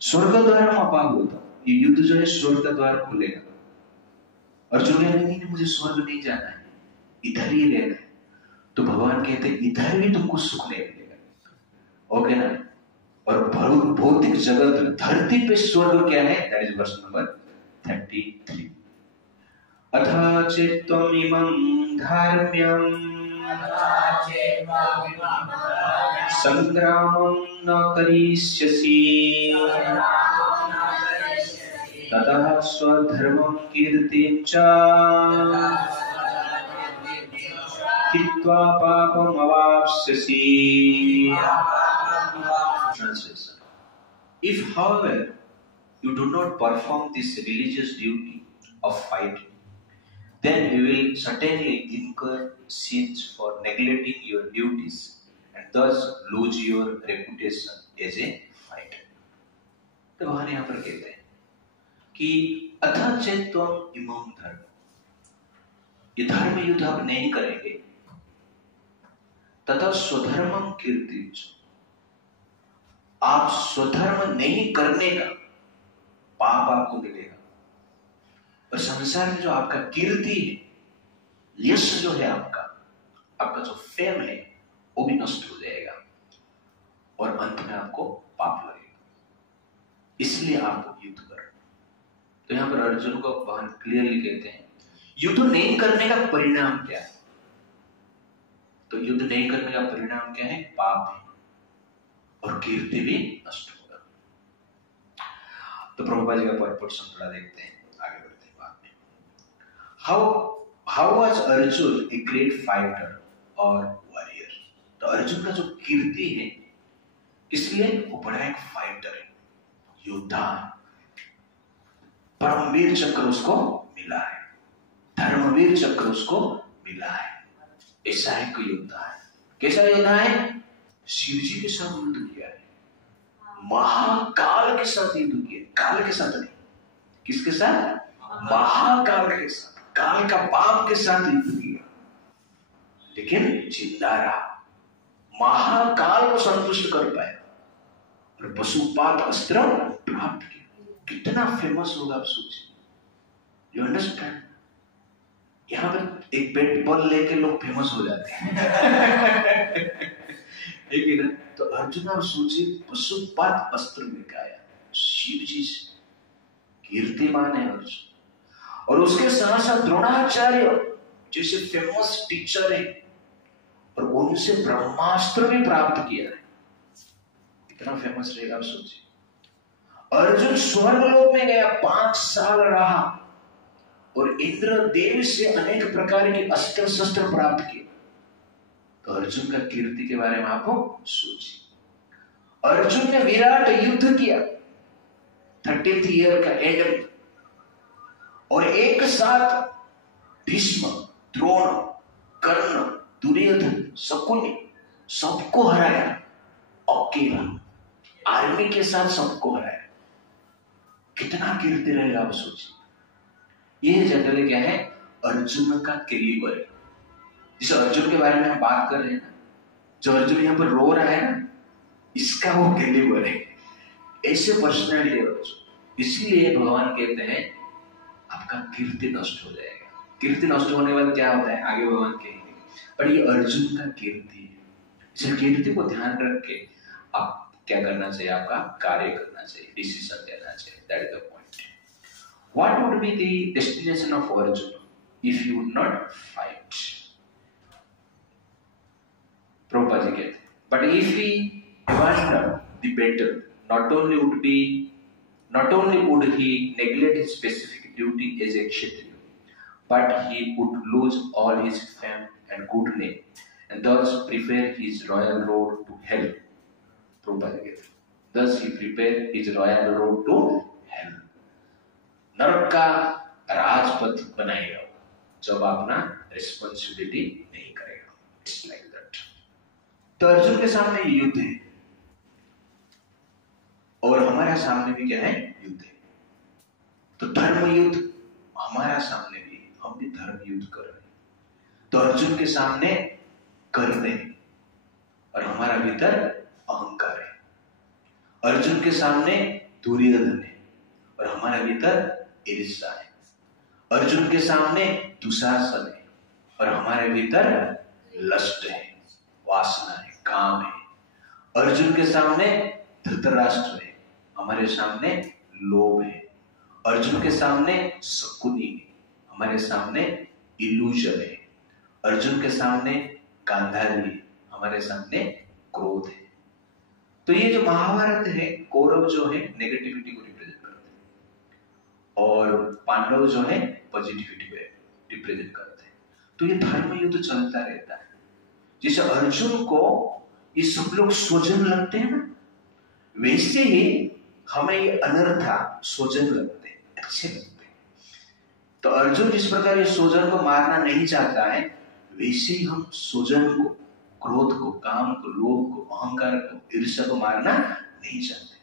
स्वर्ग द्वार हम अपार होता, ये युद्ध जो है स्वर्ग का द्वार खुलेगा. अर्जुन कहने नहीं, मुझे स्वर्ग नहीं जाना है, इधर ही रहना है. तो भगवान कहते हैं इधर भी तुमको सुख नहीं मिलेगा. ओके ना? और भौतिक जगत, धरती पे स्वर्ग क्या है? That is verse number 33. अथा चेत्त्वमिमं धार्म्यं संग्रामं न करिष्यसि ततः स्वधर्मं कीर्तिं च हित्वा पापम् अवाप्स्यसि. If, however, you do not perform this religious duty of fighting, then you will certainly incur sins for neglecting your duties and thus lose your reputation as a fighter. तो भगवान यहाँ पर कहते हैं कि अथा चेत्त्वम् इमं धर्म, ये धर्म युद्ध आप नहीं करेंगे, तथा स्वधर्मं कीर्तिं च, आप स्वधर्म नहीं करने का पाप आपको मिलेगा, और संसार में जो आपका कीर्ति है, यश जो है आपका जो फेम है, वो भी नष्ट हो जाएगा और अंत में आपको पाप लगेगा। इसलिए आपको युद्ध करो। तो यहां पर अर्जुन को भगवान क्लियरली कहते हैं युद्ध नहीं करने का परिणाम क्या है। तो युद्ध नहीं करने का परिणाम क्या है? पाप है और कीर्ति भी नष्ट होगा। तो प्रभुपाद जी का परपट हम थोड़ा देखते हैं, आगे बढ़ते हैं बाद में। How was Arjun a great fighter और वॉरियर। तो अर्जुन का जो कीर्ति है, इसलिए वो बड़ा एक फाइटर है, योद्धा है, परमवीर चक्र उसको मिला है, धर्मवीर चक्र उसको मिला है। ऐसा है कोई योद्धा है। कैसा योद्धा है? शिव जी के साथ युद्ध किया है, महाकाल के साथ युद्ध किया, काल के साथ नहीं, किसके साथ? महाकाल के साथ, काल का बाप के साथ युद्ध किया, लेकिन जिंदा रहा, महाकाल को संतुष्ट कर पाया और पशुपात अस्त्र प्राप्त किया। कितना फेमस होगा आप सोचिए। You understand? यहां पर एक बैट बॉल लेके लोग फेमस हो जाते हैं ठीक है ना? तो अर्जुन आप सोचिए, पशुपात अस्त्र लेकर शिव जी से, कीर्तिमान है अर्जुन, और उसके साथ साथ द्रोणाचार्य जैसे फेमस टीचर है, और उनसे ब्रह्मास्त्र भी प्राप्त किया है। कितना फेमस रहेगा आप सोचिए। अर्जुन स्वर्गलोक में गया, 5 साल रहा और इंद्रदेव से अनेक प्रकार के अस्त्र शस्त्र प्राप्त किए। तो अर्जुन का कीर्ति के बारे में आपको सोचिए। अर्जुन ने विराट युद्ध किया 30th ईयर का एंड में, और एक साथ भीष्म, द्रोण, कर्ण, दुर्योधन, शकुनि सबको हराया अकेला, आर्मी के साथ सबको हराया। कितना कीर्ति रहेगा आप सोचिए। ये जनरली क्या है? अर्जुन का कैलिबर है। जिस अर्जुन के बारे में हम बात कर रहे हैं ना, जो अर्जुन यहाँ पर रो रहा है ना, इसका वो कैलिबर है, ऐसे पर्सनैलिटी है अर्जुन। इसीलिए भगवान कहते हैं आपका कीर्ति नष्ट हो जाएगा। कीर्ति नष्ट होने वाला क्या होता है आगे भगवान कहेंगे, पर ये अर्जुन का कीर्ति है। इस कीर्ति को ध्यान रख के आप क्या करना चाहिए? आपका कार्य करना चाहिए, डिसीजन लेना चाहिए। That is the point. What would be the destination of Arjun if you would not fight? Prabhupad ji कहते हैं, but if he abandoned the battle, not only would he neglect his specific duty as a kshatriya, but he would lose all his fame and good name, and thus prepare his royal road to hell. Prabhupada कहते हैं, thus he prepared his royal road to hell. नरक का राजपथ बनाएगा जब अपना रिस्पॉन्सिबिलिटी नहीं करेगा। It's like that. तो अर्जुन के सामने युद्ध है और हमारे सामने भी क्या है? युद्ध है। तो धर्म युद्ध हमारा सामने भी, हम भी धर्म युद्ध कर रहे हैं। तो अर्जुन के सामने कर्म है और हमारा भीतर अहंकार है। अर्जुन के सामने दुर्योधन है और हमारा भीतर ईर्ष्या है। अर्जुन के सामने दुशासन है और हमारे भीतर लस्ट है, वासना है, काम है। अर्जुन के सामने धृतराष्ट्र है, हमारे सामने लोभ है। अर्जुन के सामने शकुनि है, हमारे सामने इल्यूजन है। अर्जुन के सामने गांधारी है, हमारे सामने क्रोध है। तो ये जो महाभारत है, कौरव जो है नेगेटिविटी को रिप्रेजेंट करते हैं और पांडव जो है पॉजिटिविटी को रिप्रेजेंट करते हैं। तो ये धर्म युद्ध चलता रहता है। जैसे अर्जुन को ये सब लोग स्वजन लगते हैं ना, वैसे ही हमें ये अनर्था स्वजन लगते हैं, अच्छे लगते हैं। तो अर्जुन जिस प्रकार ये स्वजन को मारना नहीं चाहता है, वैसे ही हम स्वजन को, क्रोध को, काम को, लोभ को, अहंकार को, ईर्ष्या को मारना नहीं चाहते।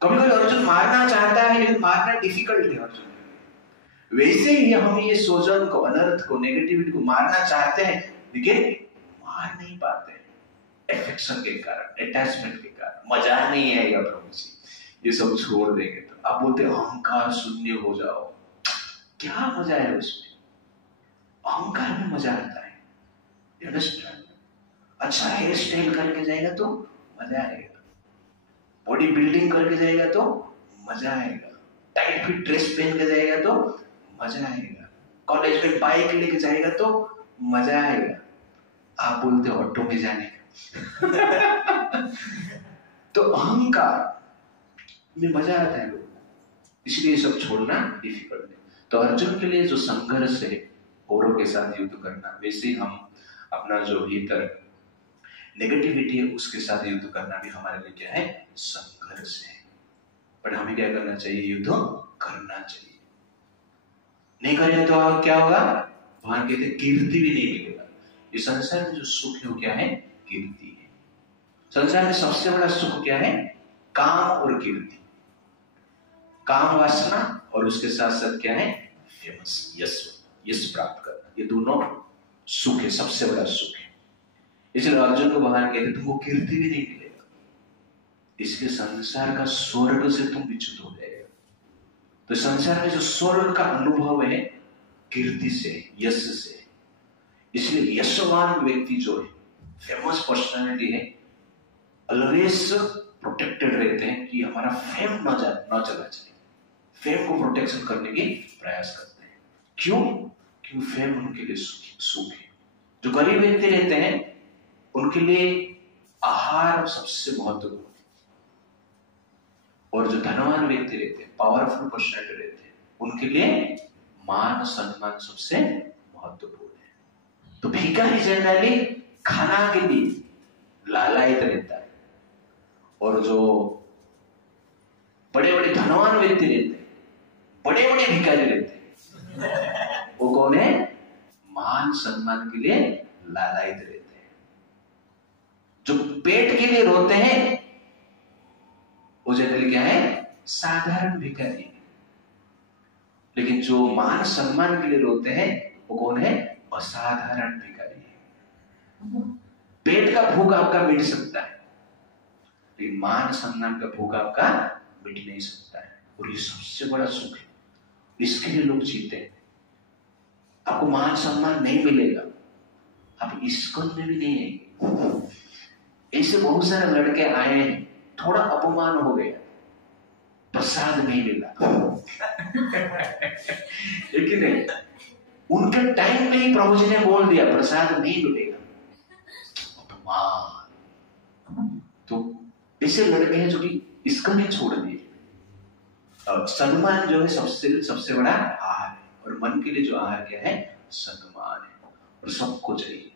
कभी कभी अर्जुन मारना चाहता है लेकिन मारना डिफिकल्ट है अर्जुन के लिए। वैसे ही हम ये स्वजन को, अनर्थ को, नेगेटिविटी को मारना चाहते हैं लेकिन मार नहीं पाते। एफेक्शन के कारण, अटैचमेंट के कारण मजा नहीं आएगा प्रभु जी, ये सब छोड़ देंगे तो। आप बोलते अहंकार शून्य हो जाओ, क्या मजा है उसमें? अहंकार में मजा आता है, अंडरस्टैंड? अच्छा हेयर स्टाइल करके जाएगा तो मजा आएगा, बॉडी बिल्डिंग करके जाएगा तो मजा आएगा, टाइट फिट ड्रेस पहन के जाएगा तो मजा आएगा, कॉलेज में बाइक लेके जाएगा तो मजा आएगा। आप बोलते ऑटो में जाने का तो अहंकार में मजा आता है लोगों को, इसलिए सब छोड़ना डिफिकल्ट है। तो अर्जुन के लिए जो संघर्ष है औरों के साथ युद्ध करना, वैसे हम अपना जो भीतर नेगेटिविटी है उसके साथ युद्ध करना भी हमारे लिए क्या है? संघर्ष है। पर हमें क्या करना चाहिए? युद्ध करना चाहिए। नहीं करें तो और क्या होगा? भगवान कहते हैं कीर्ति भी नहीं मिलेगा। इस संसार में जो सुख है वो क्या है? कीर्ति है। संसार में सबसे बड़ा सुख क्या है? काम और कीर्ति। काम वासना और उसके साथ साथ क्या है? फेमस, यश प्राप्त करना, ये दोनों सुख है, सबसे बड़ा सुख है। इसलिए अर्जुन को भगवान कहते तुमको कीर्ति भी नहीं मिलेगा, इसलिए संसार का स्वर्ग से तुम विच्युत हो जाएगा। तो संसार में जो स्वर्ग का अनुभव है कीर्ति से, यश से। इसलिए यशवान व्यक्ति जो है, फेमस पर्सनालिटी है, ऑलवेज प्रोटेक्टेड रहते हैं कि हमारा फेम न चला जाए। फेम को प्रोटेक्शन करने की प्रयास करते हैं। क्यों? क्योंकि फेम उनके लिए सुख है। जो गरीब व्यक्ति रहते हैं उनके लिए आहार सबसे महत्वपूर्ण, और जो धनवान व्यक्ति रहते हैं, पावरफुल पर्सनालिटी रहते हैं, उनके लिए मान सम्मान सबसे महत्वपूर्ण है। तो भिखारी जनरली खाना के लिए लालायित रहता है, और जो बड़े बड़े धनवान व्यक्ति रहते हैं, बड़े बड़े भिखारी रहते हैं, वो कौन है? मान सम्मान के लिए लालायित रहते हैं। जो पेट के लिए रोते हैं वो जनरली क्या है? साधारण भिखारी। लेकिन जो मान सम्मान के लिए रोते हैं वो कौन है? असाधारण भिखारी है। पेट का भूख आपका मिट सकता है, लेकिन मान सम्मान का भूख आपका मिट नहीं सकता है, और ये सबसे बड़ा सुख है। इसके लिए लोग जीते हैं। आपको मान सम्मान नहीं मिलेगा, आप इस्कॉन में भी नहीं आएंगे। ऐसे बहुत सारे लड़के आए हैं, थोड़ा अपमान हो गया, प्रसाद नहीं मिला लेकिन नहीं, उनके टाइम में ही प्रभु जी ने बोल दिया प्रसाद नहीं मिलेगा, अपमान। तो ऐसे लड़के हैं जो कि इसको नहीं छोड़ दिए। सम्मान जो है सबसे बड़ा आहार है, और मन के लिए जो आहार क्या है? सम्मान है, और सबको चाहिए।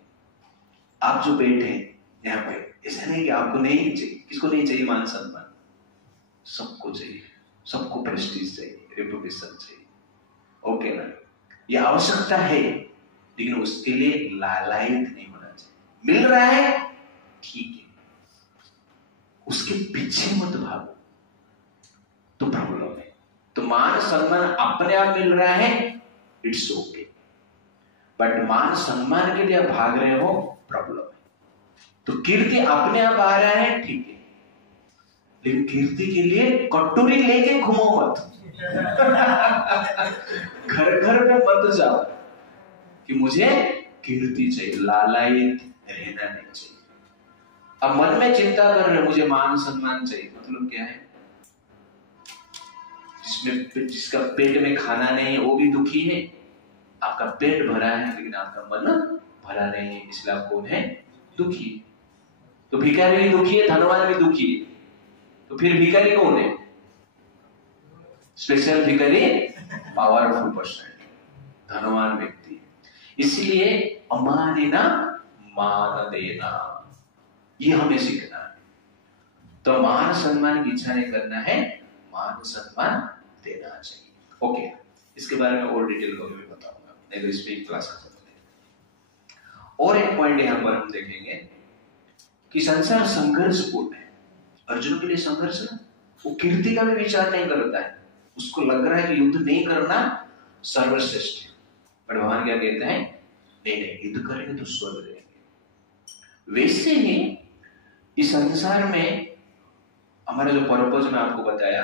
आप जो बैठे हैं यहाँ पे, ऐसा नहीं कि आपको नहीं चाहिए। किसको नहीं चाहिए मान सम्मान? सबको चाहिए, सबको प्रेस्टीज चाहिए, रेपुटेशन चाहिए। ओके ना? ये आवश्यकता है, लेकिन उसके लिए लालायित नहीं होना चाहिए। मिल रहा है ठीक है, उसके पीछे मत भागो तो प्रॉब्लम है। तो मान सम्मान अपने आप मिल रहा है, इट्स ओके, बट मान सम्मान के लिए आप भाग रहे हो, प्रॉब्लम है। तो कीर्ति अपने आप आ रहा है, ठीक है, लेकिन कीर्ति के लिए कटोरी लेके घूमो मत घर घर में मत जाओ कि मुझे कीर्ति चाहिए, लालायित रहना नहीं चाहिए। अब मन में चिंता कर रहे, मुझे मान सम्मान चाहिए, मतलब क्या है? जिसका पेट में खाना नहीं है वो भी दुखी है, आपका पेट भरा है लेकिन आपका मन भरा नहीं है, इसलिए आप कौन है? दुखी। तो भिखारी भी दुखी है, धनवान भी दुखी है, तो फिर भिखारी कौन है? स्पेशल भिखारी पावरफुल पर्सनालिटी, धनवान व्यक्ति। इसलिए अमानिना मान देना, ये हमें सीखना है। तो मान सम्मान की इच्छा नहीं करना है, मान सम्मान देना चाहिए। ओके, इसके बारे में और डिटेल को भी बताऊंगा, नहीं तो इस पे क्लास खत्म हो जाएगी। और एक पॉइंट यहां पर हम देखेंगे कि संसार संघर्षपूर्ण है। अर्जुन के लिए संघर्ष ना, वो कीर्ति का भी विचार नहीं करता है, उसको लग रहा है कि युद्ध नहीं करना सर्वश्रेष्ठ है। पर भगवान क्या कहते हैं? नहीं नहीं, युद्ध करेंगे तो स्वर्ग देंगे। वैसे ही इस संसार में हमारा जो पर्पज मैं आपको बताया,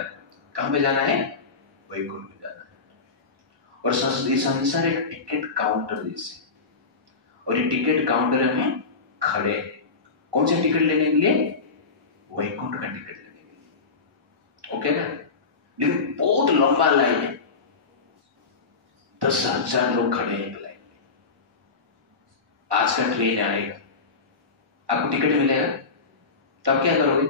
कहां पे जाना है? वैकुंठ में जाना है। और ये संसार एक टिकट काउंटर जैसे, और ये टिकट काउंटर में खड़े, कौन से टिकट लेने के लिए? वैकुंठ का टिकट लेने के लिए। ओके ना? लेकिन बहुत लंबा लाइन है, 10,000 लोग खड़े हैं लाइन में। आज का ट्रेन आएगा, आपको टिकट मिलेगा, तो आप क्या करोगे?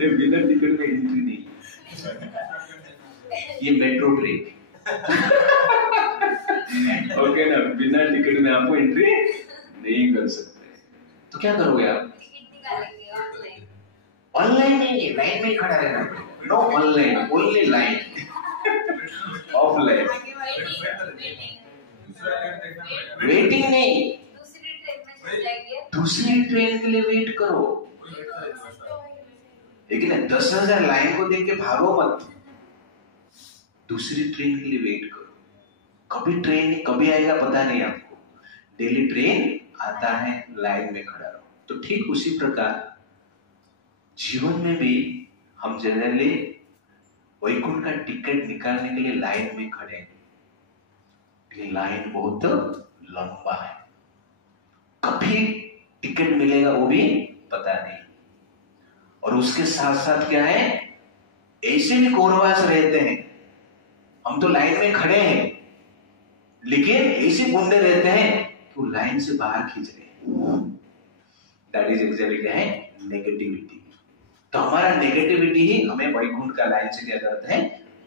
बिना टिकट में एंट्री नहीं, ये मेट्रो ट्रेन। ओके ना? बिना टिकट में आपको एंट्री नहीं कर सकते, तो क्या करोगे आप? ऑनलाइन नहीं, लाइन में खड़ा रहना। No online, only line, offline. Waiting नहीं, दूसरी ट्रेन के लिए वेट करो। लेकिन 10,000 लाइन को देख के भागो मत, दूसरी ट्रेन के लिए वेट करो। कभी ट्रेन कभी आएगा पता नहीं आपको, डेली ट्रेन आता है, लाइन में खड़ा रहो। तो ठीक उसी प्रकार जीवन में भी हम जनरली वैकुंठ का टिकट निकालने के लिए लाइन में खड़े हैं, लेकिन लाइन बहुत लंबा है, कभी टिकट मिलेगा वो भी पता नहीं। और उसके साथ साथ क्या है, ऐसे भी कौरवास रहते हैं, हम तो लाइन में खड़े हैं लेकिन ऐसे गुंडे रहते हैं कि वो लाइन से बाहर खींच रहे हैं। दैट इज एग्जैक्टली क्या है? नेगेटिविटी। तो हमारा नेगेटिविटी ही हमें वैकुंठ का लाइन से क्या करते हैं?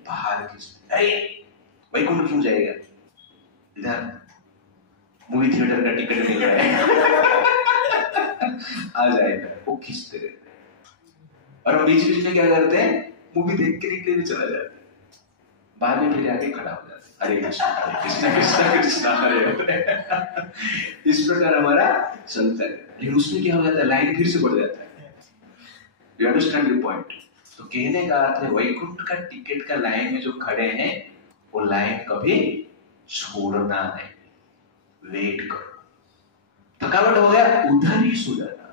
बाहर खींचते हैं। अरे वैकुंठ क्यों जाएगा? इधर मूवी थिएटर का टिकट मिल रहा है, आ जाएगा, वो खींचते रहते हैं। और हम बीच बीच में क्या करते हैं? मूवी देख के निकले भी चला जाते हैं, बाद में फिर आके खड़ा हो जाते हैं, हरे कृष्णा कृष्णा कृष्णा कृष्णा हरे। इस प्रकार हमारा चलता है, लेकिन उसमें क्या हो जाता है? लाइन फिर से बढ़ जाता है। You understand the point? तो कहने का अर्थ है वैकुंठ का टिकट का लाइन में जो खड़े हैं वो लाइन कभी छोड़ना नहीं, वेट करो। थकावट हो गया, उधर ही सो जाना।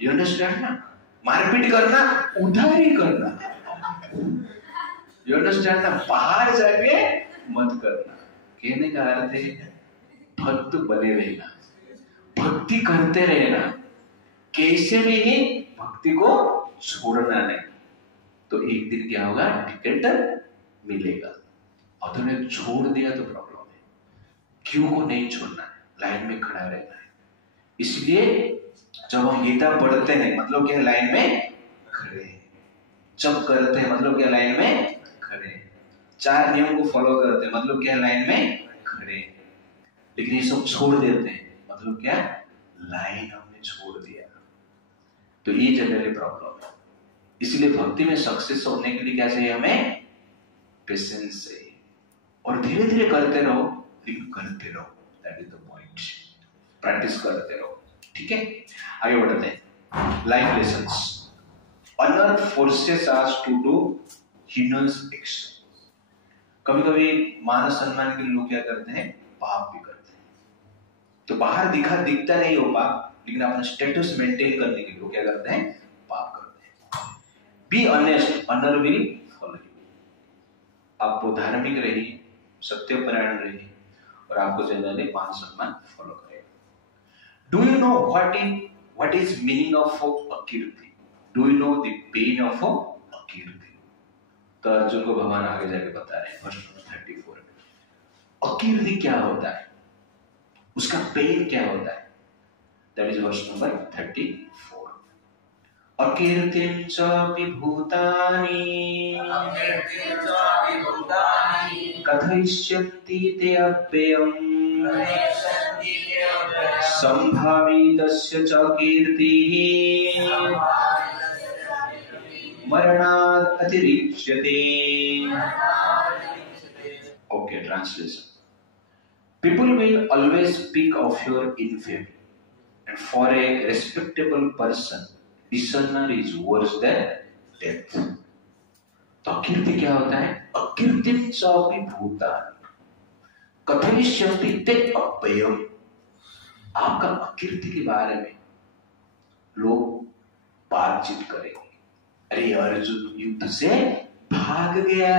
यू अंडरस्टैंड ना? मारपीट करना उधर ही करना। यू अंडरस्टैंड ना? बाहर जाके मत करना। कहने का अर्थ है भक्त बने रहना, भक्ति करते रहना, कैसे भी ही भक्ति को छोड़ना नहीं। तो एक दिन क्या होगा? टिकट मिलेगा। और तुमने छोड़ दिया तो प्रॉब्लम है। क्यों को नहीं छोड़ना है? लाइन में खड़ा रहना है। इसलिए जब हम गीता पढ़ते हैं मतलब क्या? लाइन में खड़े हैं। जब करते हैं मतलब क्या? लाइन में खड़े हैं। 4 नियम को फॉलो करते हैं मतलब क्या? लाइन में खड़े हैं। लेकिन ये सब छोड़ देते हैं मतलब क्या? लाइन हमने छोड़ दिया। तो ये जनरली प्रॉब्लम है। इसलिए भक्ति में सक्सेस होने के लिए क्या चाहिए? हमें पेशेंस चाहिए। और धीरे धीरे करते रहो, लेकिन करते रहो। That is the point. Practice करते रहो। ठीक है, आगे बढ़ते हैं। Life lessons. Anartha forces us to do heinous action. कभी कभी मान सम्मान के लोग क्या करते हैं? पाप भी करते हैं। तो बाहर दिखता नहीं हो पाप, लेकिन अपना स्टेटस मेंटेन करने के लिए क्या करते हैं? पाप करते हैं। Be honest, honour will follow you. आप धार्मिक रहिए, सत्यपरायण रहिए, और आपको जनरली मान सम्मान फॉलो करेगा। Do you know what is meaning of akirti? Do you know the pain of akirti? तो अर्जुन को भगवान आगे जाके बता रहे हैं, वर्ष 34। अकीर्ति क्या होता है, उसका पेन क्या होता है? That is verse number 34। अकीर्तिं च विभूतानि कथयिष्यन्ति ते अप्ययम् संभावी तस्य च कीर्तिः मरणात् अतिरिच्यते। Okay, translation. People will always speak of your infamy, and for a respectable person, dishonor is worse than death. तो अकीर्ति क्या होता है? अकीर्तिं च विभूतानि। कथयिष्यन्ति ते अव्ययम्, आपका अकीर्ति के बारे में लोग बातचीत करेंगे। अरे अर्जुन युद्ध से भाग गया,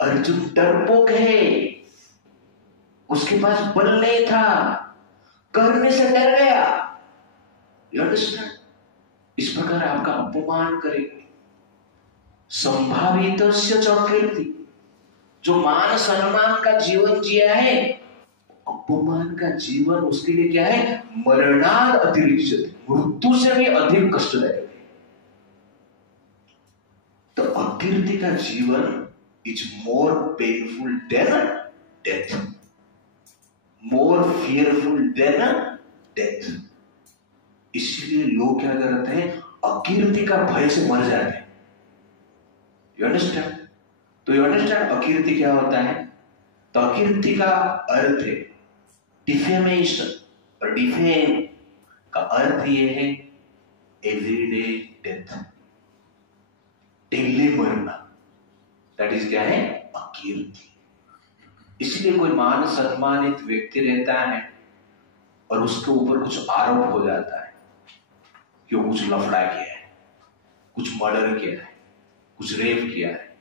अर्जुन डरपोक है, उसके पास बल नहीं था, करने से डर गया। You understand? इस प्रकार आपका अपमान करेंगे। संभावितस्य च कीर्ति, जो मान सम्मान का जीवन जिया है, अपमान का जीवन उसके लिए क्या है? मरणाद अतिरिक्त, मृत्यु से भी अधिक कष्टदायक है। तो अकीर्ति का जीवन is more painful than death, more fearful than death. इसलिए लोग क्या करते हैं? अकीर्ति का भय से मर जाते हैं। You understand? तो यू अंडरस्टैंड अकीर्ति क्या होता है? तो अकीर्ति का अर्थ है डिफेमेशन, और डिफेम का अर्थ ये है एवरीडे डेथ, डेली मरना। दैट इज क्या है? अकीर्ति। इसलिए कोई मान सम्मानित व्यक्ति रहता है और उसके ऊपर कुछ आरोप हो जाता है कि वो कुछ लफड़ा किया है, कुछ मर्डर किया है, कुछ रेप किया है,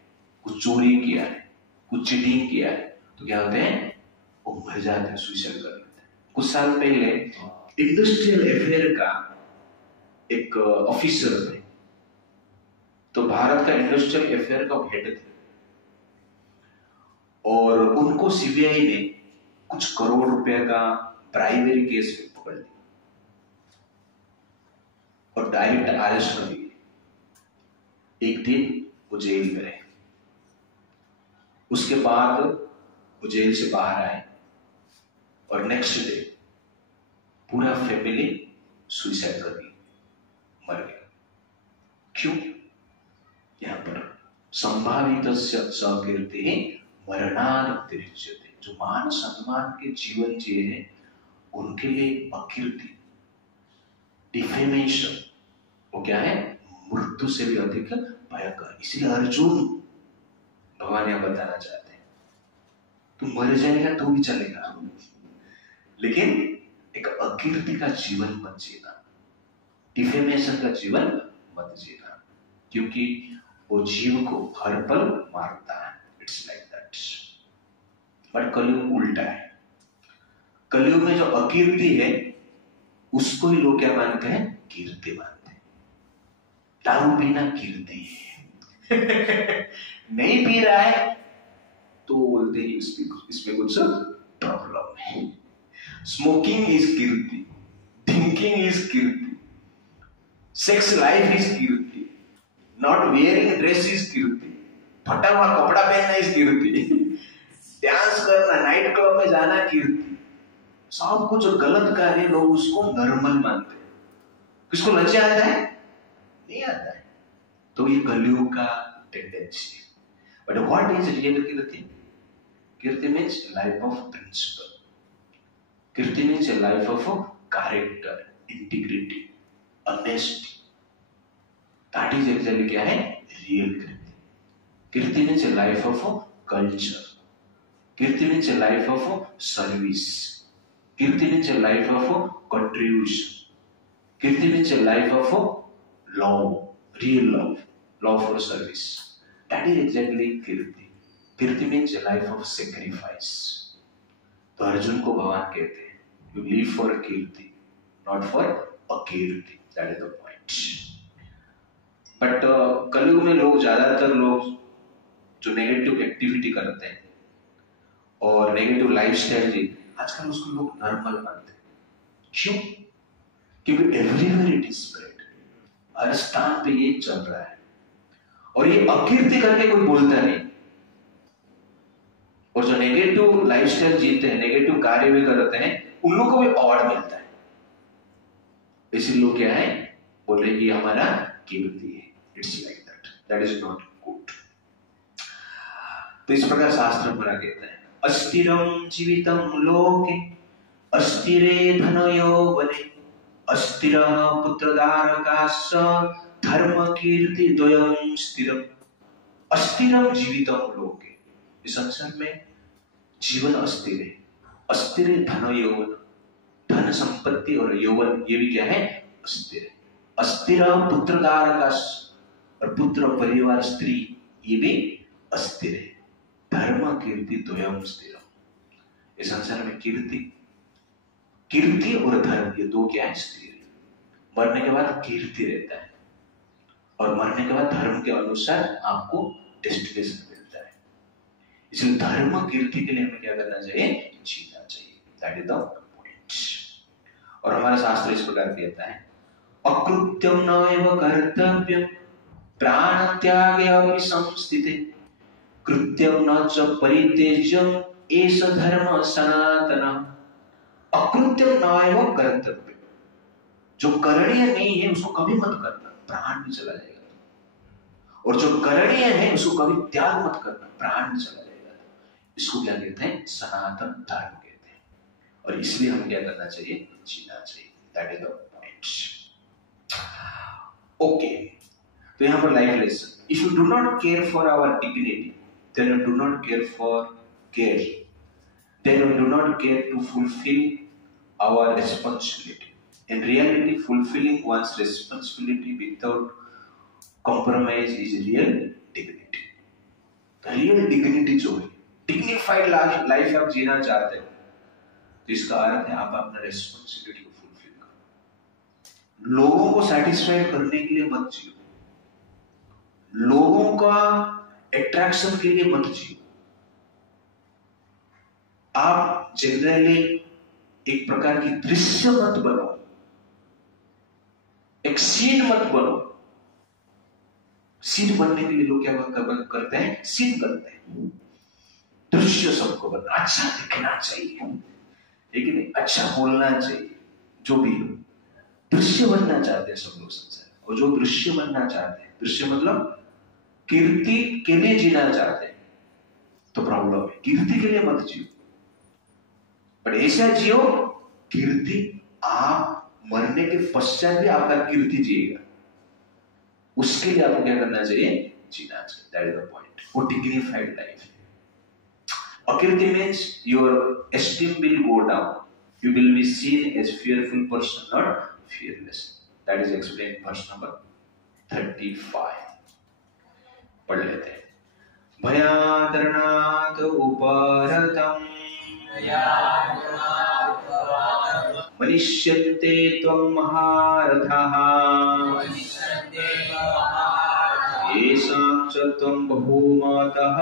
कुछ चोरी किया है, कुछ चीटिंग किया है, तो क्या होते हैं? वो मर जाते हैं, सुसाइड कर लेते हैं। कुछ साल पहले इंडस्ट्रियल अफेयर का एक ऑफिसर थे, तो भारत का इंडस्ट्रियल अफेयर का हेड थे, और उनको सीबीआई ने कुछ करोड़ रुपए का ब्राइबरी केस में पकड़ लिया और डायरेक्ट अरेस्ट कर दिए। एक दिन वो जेल में रहे, उसके बाद वो जेल से बाहर आए और नेक्स्ट डे पूरा फैमिली सुसाइड कर दी, मर गया। क्यों? यहां पर संभावितस्य च कीर्तिः मरणाद अतिरिच्यते, जो मान सम्मान के जीवन जिए हैं उनके लिए अकीर्ति, डिफेमेशन, वो क्या है? मृत्यु से भी अधिक भयंकर। इसलिए अर्जुन, भगवान यह बताना चाहते हैं, तू मर जाएगा तो भी चलेगा, लेकिन एक अकीर्ति का जीवन मत जीना, डिफेमेशन का जीवन मत जीना, क्योंकि वो जीव को हर पल मारता है। It's like that. बट कलयुग उल्टा है। कलयुग में जो अकीर्ति है उसको ही लोग क्या मानते हैं? कीर्ति मानते हैं। दारू पीना कीर्ति है नहीं पी रहा है तो बोलते हैं इसमें कुछ प्रॉब्लम है। Smoking is kirti, thinking is kirti, sex life is kirti, not wearing dress is kirti, फटा हुआ कपड़ा पहनना इज कीर्ति, डांस करना, नाइट क्लब में जाना कीर्ति। सब कुछ गलत कार्य लोग उसको नॉर्मल मानते हैं। किसको लज्जा आता है? नहीं आता है। तो ये कलयुग का टेंडेंसी है। But what is real kirti? Kirti means life of principle, kirti means a life of character, integrity, honesty. That is actually क्या है? Real kirti. Kirti means a life of culture, kirti means a life of service, kirti means a life of contribution, kirti means a life of love, real love, love for service. That is actually kirti. Kirti means a life of sacrifice. तो अर्जुन को भगवान कहते हैं, you live for kirti, not for akirti. That is the point. But Kalyug में लोग, ज्यादातर लोग जो नेगेटिव एक्टिविटी करते हैं और नेगेटिव लाइफस्टाइल जी, आजकल उसको लोग नॉर्मल मानते हैं। क्यों? क्योंकि एवरीवेयर इट इज स्प्रेड, हर स्थान पे ये चल रहा है और ये अकीर्ति करके कोई बोलता नहीं। और जो नेगेटिव लाइफस्टाइल जीते हैं, नेगेटिव कार्य भी करते हैं, उन लोगों को भी अवार्ड मिलता है। इसलिए लोग क्या है? बोल रहे कि हमारा कीर्ति है। It's like that. That is not good. तो इस प्रकार शास्त्र पूरा कहता है, अस्थिरं जीवितं लोके अस्थिरे धनयौवने अस्थिरः पुत्रधारकाश्च धर्म कीर्ति द्वयं स्थिरम्। अस्थिरं जीवितं लोके, इस संसार में जीवन अस्थिर है। अस्थिर धन यौवन, धन संपत्ति और यौवन ये भी क्या है? अस्थिर है। अस्थिर पुत्र धारकाश, और पुत्र परिवार स्त्री ये भी अस्थिर है। धर्म कीर्ति द्वयम स्थिरम। इस संसार में कीर्ति और धर्म ये दो क्या है? स्थिर है। मरने के बाद कीर्ति रहता है और मरने के बाद धर्म के अनुसार आपको डेस्टिनेशन मिलता है। इसलिए धर्म कीर्ति के लिए हमें क्या करना चाहिए? जीना चाहिए। That is the point. और हमारा शास्त्र इस प्रकार कहता है, अकृत्यम नैव कर्तव्यम प्राण त्यागे अपि संस्थिते कृत्यम न च परित्यज्यम एष धर्म सनातनः। अकृत्यम नैव कर्तव्यम, जो करणीय नहीं है उसको कभी मत करना, प्राण भी चला जाएगा। और जो करणीय है उसको कभी त्याग मत करना, प्राण भी चला जाएगा। इसको क्या कहते हैं? सनातन धर्म कहते हैं। और इसलिए हम क्या करना चाहिए? जीना चाहिए। That is the point. Okay, तो यहां पर life lesson, if you do not care for our dignity then you do not care for care, then you do not care to fulfil our responsibility. In reality, fulfilling one's responsibility without compromise is real dignity. Real dignity जो है, dignified life आप जीना चाहते हो, तो इसका अर्थ है आप अपना responsibility को fulfill करो। लोगों को satisfied करने के लिए मत जियो, लोगों का attraction के लिए मत जियो। आप जनरली एक प्रकार की दृश्य मत बनो, एक सीन मत बनो। सीन बनने के लिए लोग क्या करते हैं? सीन करते हैं। दृश्य सबको बनना, अच्छा दिखना चाहिए, लेकिन अच्छा बोलना चाहिए, जो भी हो दृश्य बनना चाहते हैं सब लोग संसार। और जो दृश्य बनना चाहते हैं, दृश्य मतलब कीर्ति के लिए जीना चाहते हैं, तो प्रॉब्लम है। कीर्ति के लिए मत जियो, पर ऐसा जियो कीर्ति आप मरने के पश्चात भी आपका कीर्ति जिएगा। उसके लिए आपको क्या करना चाहिए? जीना चाहिए। That is the point. वो डिग्निफाइड लाइफ है। Akirti means your esteem will go down, you will be seen as fearful person, not fearless. That is explained verse number 35. पढ़ लेते हैं। भयादरणात् उपरतम् मनिष्यन्ते त्वं महारथः येषां च त्वं बहुमतः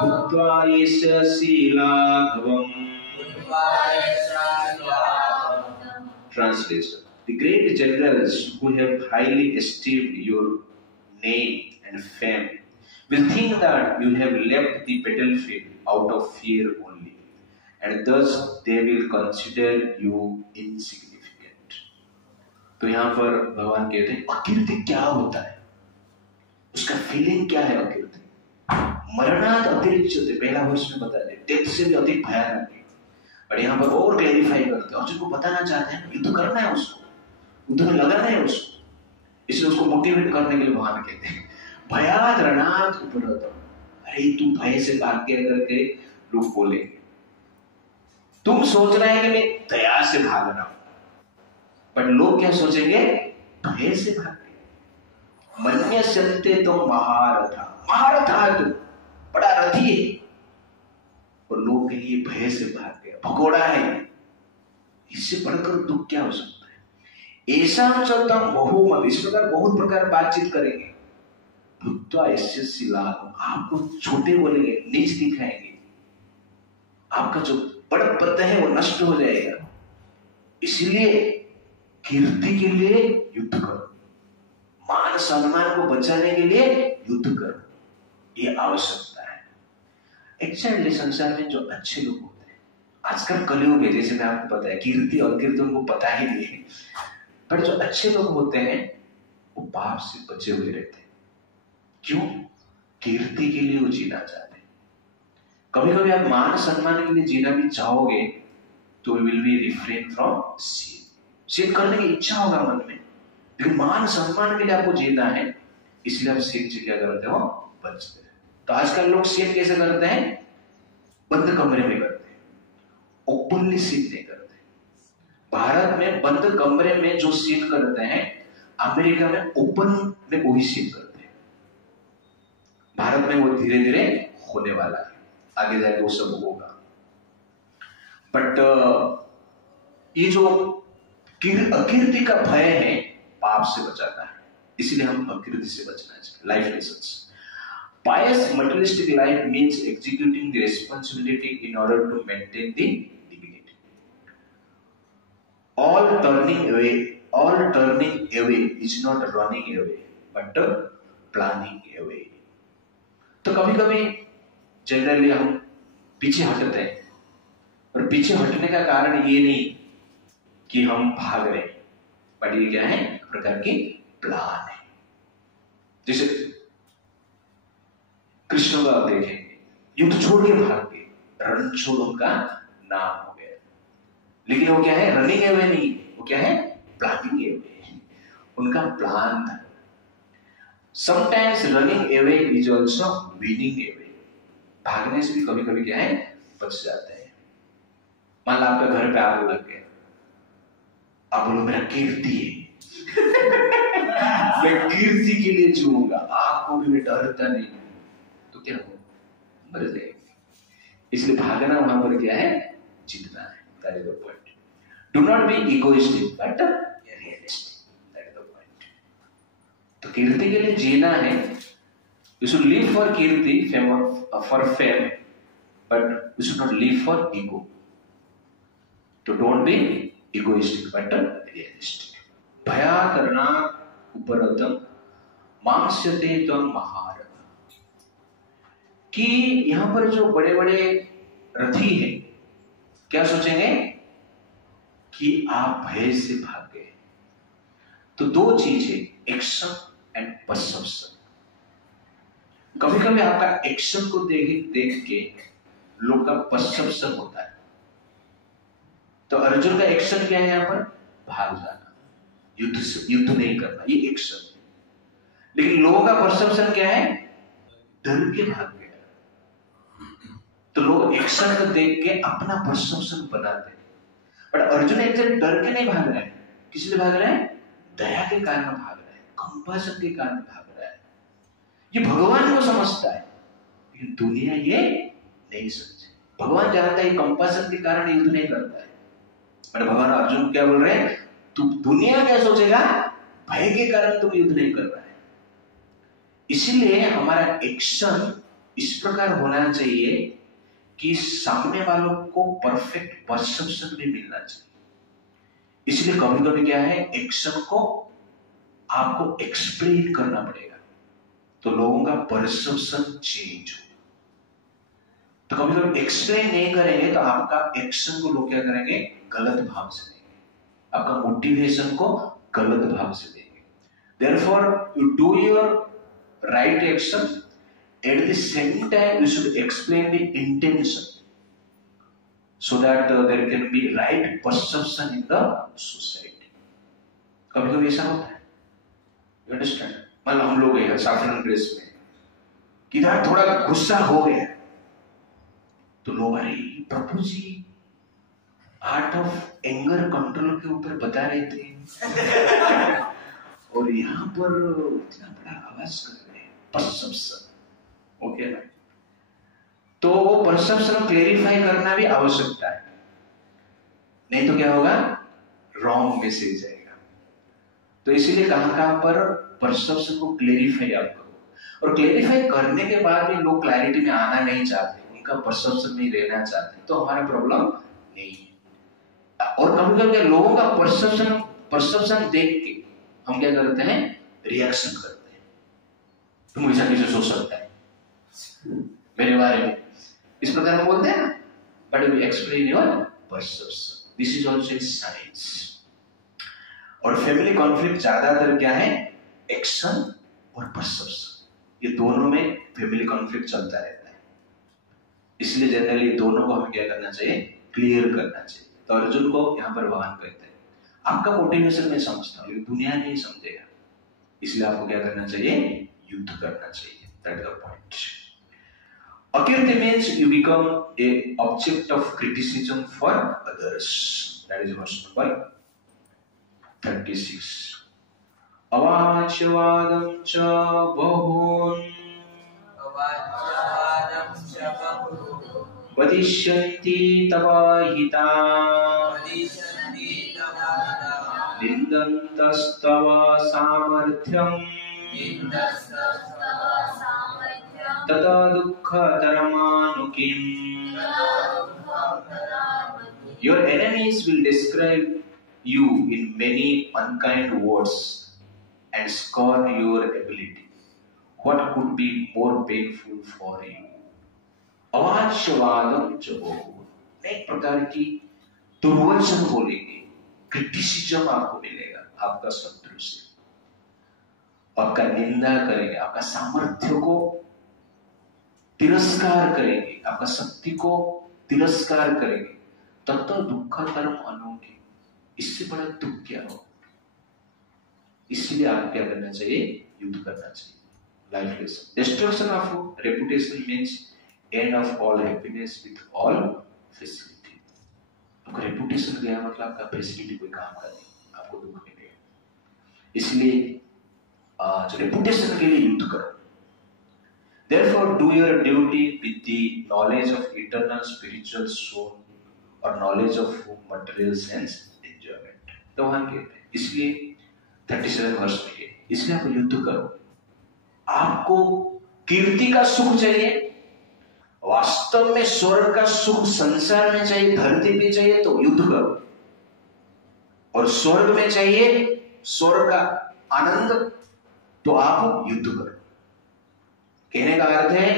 भूत्वा येष्यसि लाघवम्। Translation: The great generals who have highly esteemed your name and fame will think that you have left the battlefield out of fear only, and thus they will consider you insignificant. तो यहाँ पर भगवान कहते हैं अकीर्ति क्या होता है, उसका फीलिंग क्या है। अकीर्ति मरणात् अतिरिच्यते, पहला वर्ष में बता दे, डेथ से भी अधिक भयानक है। और यहाँ पर और क्लैरिफाई करते हैं, और जिनको बताना चाहते हैं युद्ध करना है, उसको युद्ध में लगाना है उसको, इसलिए उसको मोटिवेट करने के लिए भगवान कहते हैं भयाद रणात् उपरतम्। अरे तू भय से भाग गया करके लोग बोलेंगे, तुम सोच रहे हैं कि मैं दया से भाग रहा हूं, पर लोग क्या सोचेंगे? भय से भाग गए। मन्यस्यन्ते त्वं महारथः, महारथ है तू, बड़ा रथी है, और लोग के लिए भय से भाग गया, भगोड़ा है। इससे बढ़कर दुख क्या हो सकता है? ऐसा चलता बहुमत, इस प्रकार बहुत प्रकार बातचीत करेंगे। भूत्वा यस्य लाघवम्, आपको छोटे बोलेंगे, नीच दिखाएंगे, आपका जो बड़ा पद है वो नष्ट हो जाएगा। इसलिए कीर्ति के लिए युद्ध करो, मान सम्मान को बचाने के लिए युद्ध करो, ये आवश्यकता है। एक्चुअली संसार में जो अच्छे लोग होते हैं, आजकल कलयुग है, जैसे मैं आपको पता है कीर्ति और कीर्ति उनको पता ही नहीं है, पर जो अच्छे लोग होते हैं वो पाप से बचे हुए रहते हैं। क्यों? कीर्ति के लिए वो जीना चाहते हैं। कभी कभी आप मान सम्मान के लिए जीना भी चाहोगे तो will be refrain from sin, sin करने की इच्छा होगा मन में, लेकिन मान सम्मान के लिए आपको जीना है, इसलिए आप सीख क्या करते हो? बचते हैं। तो आजकल लोग सीन कैसे करते हैं? बंद कमरे में करते हैं, ओपनली सीन नहीं करते। भारत में बंद कमरे में जो सीन करते हैं, अमेरिका में ओपन में वही सीन करते हैं। भारत में वो धीरे धीरे होने वाला है, आगे जाके वो सब होगा। बट ये जो अकीर्ति का भय है पाप से बचाता है, इसलिए हम अकीर्ति से बचना चाहिए। Life lessons. Pious materialistic life means executing the responsibility in order to maintain the dignity. All turning away is not running away, but planning away. तो कभी कभी जनरली हम पीछे हटते हैं, और पीछे हटने का कारण ये नहीं कि हम भाग रहे हैं, बट ये क्या है? एक प्रकार की प्लान है। जैसे कृष्ण को आप देखेंगे, युद्ध छोड़ के भाग गए, रण छोड़ उनका नाम हो गया। लेकिन वो क्या है? रनिंग अवे नहीं, वो क्या है? Planning away. उनका प्लान था। Sometimes running away is also winning away. भागने से भी कभी कभी क्या है? बच जाते हैं। मान लो आपका घर पे आग लग गया, आप बोलो मेरा कीर्ति है मैं कीर्ति के लिए जीऊंगा, आग को भी मैं डरता नहीं, तो क्या हो? मर जाएंगे। इसलिए भागना वहां पर क्या है? जीतना है। That is the point. Do not be egoistic but realistic. That is the point. तो कीर्ति के लिए जीना है। यू शुड लिव फॉर कीर्ति, for fame, but you should not live for ego. तो don't be egoistic but realistic. भया करना उपरतम मांस्यते तम महारथ। कि यहां पर जो बड़े बड़े रथी हैं, क्या सोचेंगे? कि आप भय से भाग गए। तो दो चीज है, एक्शन एंड परसेप्शन। कभी कभी आपका एक्शन को देख के लोग का परसेप्शन होता है। तो अर्जुन का एक्शन क्या है? यहां पर भाग जाना, युद्ध नहीं करना, ये एक्शन। लेकिन लोगों का परसेप्शन क्या है? डर के भाग गया। तो लोग एक्शन को देख के अपना परसेप्शन बनाते हैं। बट अर्जुन एक्शन डर के नहीं भाग रहे हैं। किस लिए भाग रहे हैं? दया के कारण भाग रहे हैं, कंपैशन के कारण भाग रहा है। ये भगवान को समझता है, लेकिन दुनिया ये नहीं समझे। भगवान जानता है कंपैशन के कारण युद्ध नहीं करता है। बट भगवान अर्जुन क्या बोल रहे हैं? तू दुनिया क्या सोचेगा? भय के कारण तुम युद्ध नहीं कर रहा है। इसलिए हमारा एक्शन इस प्रकार होना चाहिए कि सामने वालों को परफेक्ट परसेप्शन भी मिलना चाहिए। इसलिए कभी कभी क्या है? एक्शन को आपको एक्सप्लेन करना पड़ेगा, तो लोगों का परसेप्शन चेंज हो। तो कभी कभी एक्सप्लेन नहीं करेंगे तो आपका एक्शन को लोग क्या करेंगे? गलत भाव से देंगे, आपका मोटिवेशन को गलत भाव से देंगे। Therefore you do your right action, at the same time you should explain the intention so that there can be right perception in the society. कभी कभी ऐसा होता है, you understand? मान लो हम लोग हैं सैफरन ड्रेस में, किधर थोड़ा गुस्सा हो गया तो लोग अरे प्रभु जी आर्ट ऑफ एंगर कंट्रोल के ऊपर बता रहे थे और यहाँ पर इतना बड़ा आवाज कर रहे हैं। परसेप्शन, ओके ना? तो वो परसेप्शन क्लेरिफाई करना भी आवश्यकता है, नहीं तो क्या होगा? रॉन्ग मैसेज जाएगा। तो इसीलिए कहां पर परसेप्शन को क्लेरिफाई आप करो। और क्लेरिफाई करने के बाद भी लोग क्लैरिटी में आना नहीं चाहते, उनका परसेप्शन नहीं रहना चाहते, तो हमारा प्रॉब्लम नहीं है। और कभी कभी लोगों का परसेप्शन देख के हम क्या करते हैं? रिएक्शन करते हैं। तुम ऐसा कैसे सोच सकता है मेरे बारे में, इस प्रकार हम बोलते हैं ना। But we explain your perception, this is also science. और फैमिली कॉन्फ्लिक्ट ज्यादातर क्या है? एक्शन और परसेप्शन, ये दोनों में फैमिली कॉन्फ्लिक्ट चलता रहता है। इसलिए जनरली दोनों को हमें क्या करना चाहिए? क्लियर करना चाहिए। तो अर्जुन को यहाँ पर भगवान कहते हैं आपका मोटिवेशन मैं समझता हूँ, लेकिन दुनिया नहीं समझेगा, इसलिए आपको क्या करना चाहिए? युद्ध करना चाहिए। That is the point. Akirti means you become a object of criticism for others. That is verse number 36. Avachavadam cha bahun vadishyanti tavahita nindantastava samarthyam tata dukkha taramanukim. Your enemies will describe you in many unkind words and scorn your ability. What could be more painful for you? अवाच्यवादम जबो, अनेक प्रकार की दुर्वचन बोलेंगे, क्रिटिसिज्म आपको मिलेगा आपका शत्रु से, आपका निंदा करेंगे, आपका सामर्थ्य को तिरस्कार करेंगे, आपका शक्ति को तिरस्कार करेंगे. तत्व दुःखतरम अनोखी, इससे बड़ा दुख क्या हो. इसलिए आपको क्या करना चाहिए? युद्ध करना चाहिए. Life lesson. Destruction of reputation means end of all happiness with all facility. आपका रेपुटेशन गया मतलब आपका फैसिलिटी कोई काम कर नहीं, आपको दुख मिलेगा. इसलिए जो रेपुटेशन के लिए युद्ध करो. Therefore, do your duty with the knowledge of eternal spiritual soul or knowledge of material sense enjoyment. तो हम कहते हैं, इसलिए 37 वर्ष में है, इसलिए आप युद्ध करो. आपको कीर्ति का सुख चाहिए, वास्तव में स्वर्ग का सुख संसार में चाहिए, धरती पे चाहिए, तो युद्ध करो. और स्वर्ग में चाहिए स्वर्ग का आनंद, तो आप युद्ध करो. कहने का अर्थ है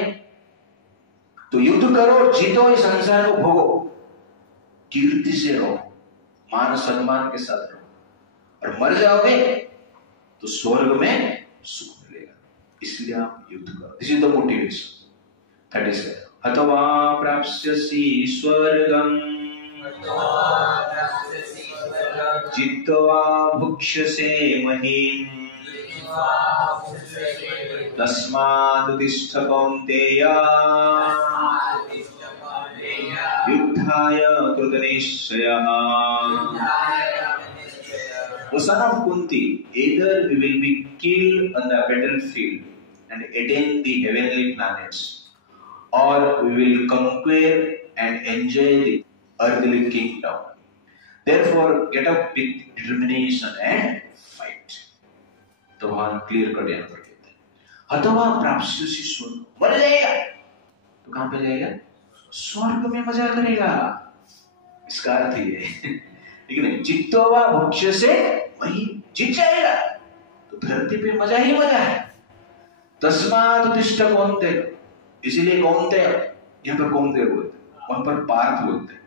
तो युद्ध करो, जीतो, इस संसार को भोगो, कीर्ति से रहो, मान सम्मान के साथ रहो, और मर जाओगे तो स्वर्ग में सुख मिलेगा. इसलिए आप युद्ध करो. This is the motivation. 37. अथवा प्राप्स्यसि स्वर्गं जित्वा भुक्ष्यसे महीम् तस्मादुत्तिष्ठ कौन्तेय युद्धाय कृतनिश्चयः. O son of Kunti, either we will be killed on the battlefield and attain the heavenly planets, or we will conquer and enjoy the earthly kingdom. Therefore, get up with determination and fight. तो वहां क्लियर कर दिया पर कहते हैं अथवा प्राप्स्यसि स्वर्ग, मर जाएगा तो कहां पे जाएगा? स्वर्ग में मजा करेगा. इसका अर्थ ये है, ठीक है. जित्वा भुक्ष्यसे वही, जीत जाएगा तो धरती पे मजा ही मजा है. तस्मात् उत्तिष्ठ कौन्तेय, इसीलिए कौन्तेय, यहाँ पर कौन्तेय बोलते हैं, वहां पर पार्थ बोलते हैं,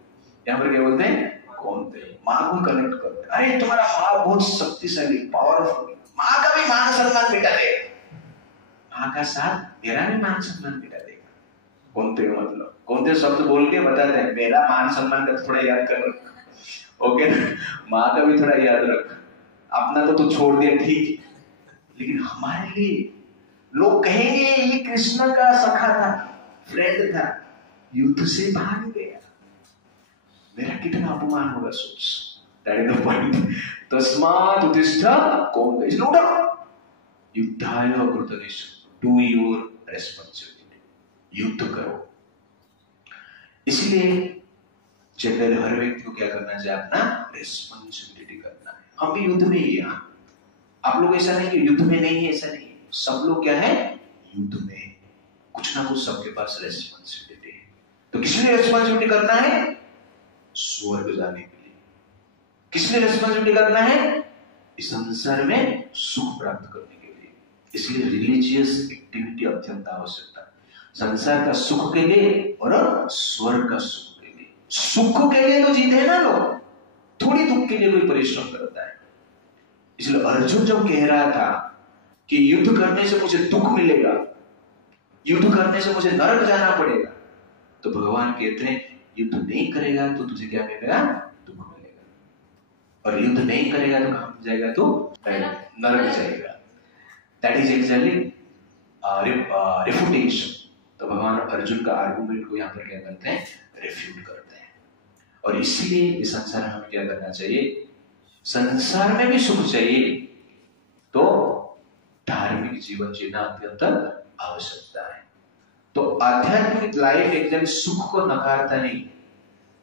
यहाँ पर क्या बोलते हैं? कौन्तेय. माँ को कनेक्ट करते हैं. अरे तुम्हारा माँ बहुत शक्तिशाली, पावरफुल, माँ का भी मान सम्मान मिटा देगा, माँ का साथ मेरा भी मान सम्मान मिटा देगा. कौन्तेय मतलब, कौन्तेय शब्द बोल के बताते हैं मेरा मान सम्मान का थोड़ा याद कर रख, ओके ना, माँ का भी थोड़ा याद रख. अपना तो तू छोड़ दिया ठीक, लेकिन हमारे लिए लोग कहेंगे ये कृष्ण का सखा था, फ्रेंड था, युद्ध से भाग गया, मेरा कितना अपमान होगा सोच. That is the point. तस्मात् उत्तिष्ठ कौन्तेय, इसलिए उठो, युद्धाय कृतनिश्चयः, डू योर रेस्पॉन्सिबिलिटी, युद्ध करो. इसलिए जनरल हर व्यक्ति को क्या करना चाहिए? अपना रेस्पॉन्सिबिलिटी करना है. हम भी युद्ध में ही हैं. आप लोग ऐसा नहीं कि युद्ध में नहीं है, ऐसा नहीं. सब लोग क्या है? युद्ध में. कुछ ना कुछ सबके पास रेस्पॉन्सिबिलिटी है. तो किस लिए रेस्पॉन्सिबिलिटी करना है? स्वर्ग जाने के लिए. किस लिए रेस्पॉन्सिबिलिटी करना है? इस संसार में सुख प्राप्त करने के लिए. इसलिए रिलीजियस एक्टिविटी अत्यंत आवश्यकता है, संसार का सुख के लिए और स्वर्ग का सुख के लिए. सुख के लिए तो जीते हैं ना लोग, थोड़ी दुख के लिए कोई परिश्रम करता है. इसलिए अर्जुन जब कह रहा था कि युद्ध करने से मुझे दुख मिलेगा, युद्ध करने से मुझे नरक जाना पड़ेगा, तो भगवान कहते हैं युद्ध नहीं करेगा तो तुझे क्या मिलेगा? दुख मिलेगा. और युद्ध नहीं करेगा तो कहां जाएगा? तो नरक जाएगा. That is actually refutation. तो भगवान अर्जुन का आर्गुमेंट को यहाँ पर क्या करते हैं, रिफ्यूट करते हैं। और इसीलिए इस संसार में हमें क्या करना चाहिए, संसार में भी सुख चाहिए तो धार्मिक जीवन जीना अत्यंत आवश्यकता है। तो आध्यात्मिक लाइफ एकदम सुख को नकारता नहीं,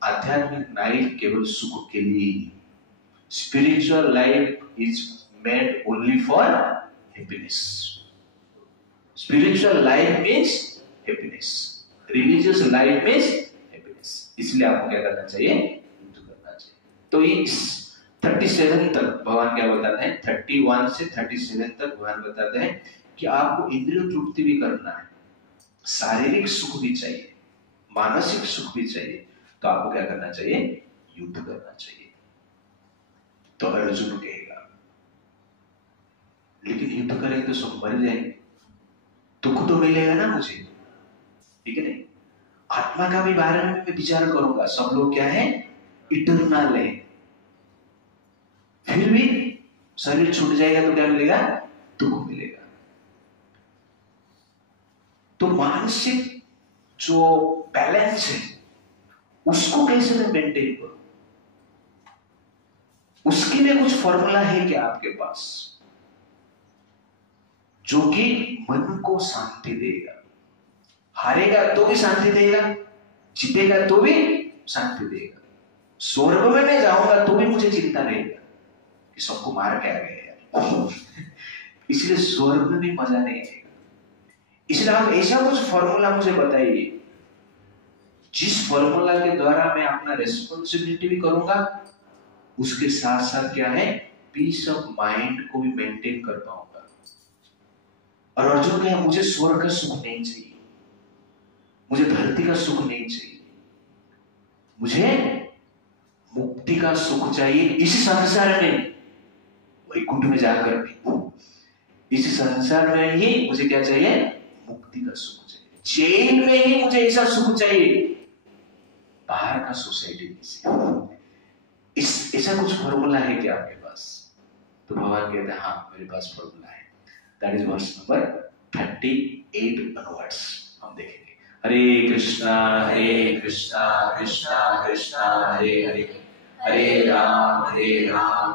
आध्यात्मिक लाइफ केवल सुख के लिए, spiritual life is made only for happiness. Spiritual life means happiness, religious life means happiness. इसलिए आपको क्या करना चाहिए, युद्ध करना चाहिए। तो इस 37 तक भगवान क्या बताते हैं, 31 से 37 तक भगवान बताते हैं कि आपको इंद्रिय तृप्ति भी करना है, शारीरिक सुख भी चाहिए, मानसिक सुख भी चाहिए, तो आपको क्या करना चाहिए, युद्ध करना चाहिए। तो अर्जुन कहेगा लेकिन युद्ध करेंगे तो सब मर जाएंगे, दुख तो मिलेगा ना मुझे, ठीक है नहीं। आत्मा का भी बारे में मैं विचार करूंगा, सब लोग क्या है, इटर्नल है, फिर भी शरीर छूट जाएगा तो क्या मिलेगा, दुख मिलेगा। तो मानसिक जो बैलेंस है उसको कैसे मैं मेंटेन करूं, उसके लिए कुछ फॉर्मूला है क्या आपके पास, जो कि मन को शांति देगा। हारेगा तो भी शांति देगा, जीतेगा तो भी शांति देगा। स्वर्ग में मैं जाऊंगा तो भी मुझे चिंता रहेगा कि सबको मार के आ गए यार इसलिए स्वर्ग में भी मजा नहीं आएगा। इसलिए आप ऐसा कुछ फॉर्मूला मुझे बताइए जिस फॉर्मूला के द्वारा मैं अपना रेस्पॉन्सिबिलिटी भी करूंगा, उसके साथ साथ क्या है, पीस ऑफ माइंड को भी मेंटेन कर पाऊंगा। और अर्जुन कहे मुझे स्वर्ग का सुख नहीं चाहिए, मुझे धरती का सुख नहीं चाहिए, मुझे मुक्ति का सुख चाहिए इस संसार में, वैकुंठ में जाकर भी। इस संसार में ही मुझे क्या चाहिए, मुक्ति का सुख चाहिए, चैन में ही मुझे ऐसा सुख चाहिए, बाहर का सोसाइटी में इस ऐसा कुछ फॉर्मूला है क्या आपके पास? तो भगवान कहते हैं हाँ मेरे पास फॉर्मूला है। That is verse number 38 onwards हम देखेंगे। हरे कृष्णा कृष्णा कृष्णा हरे हरे, हरे राम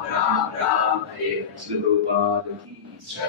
राम राम हरे हरे। श्री प्रभुपाद की जय।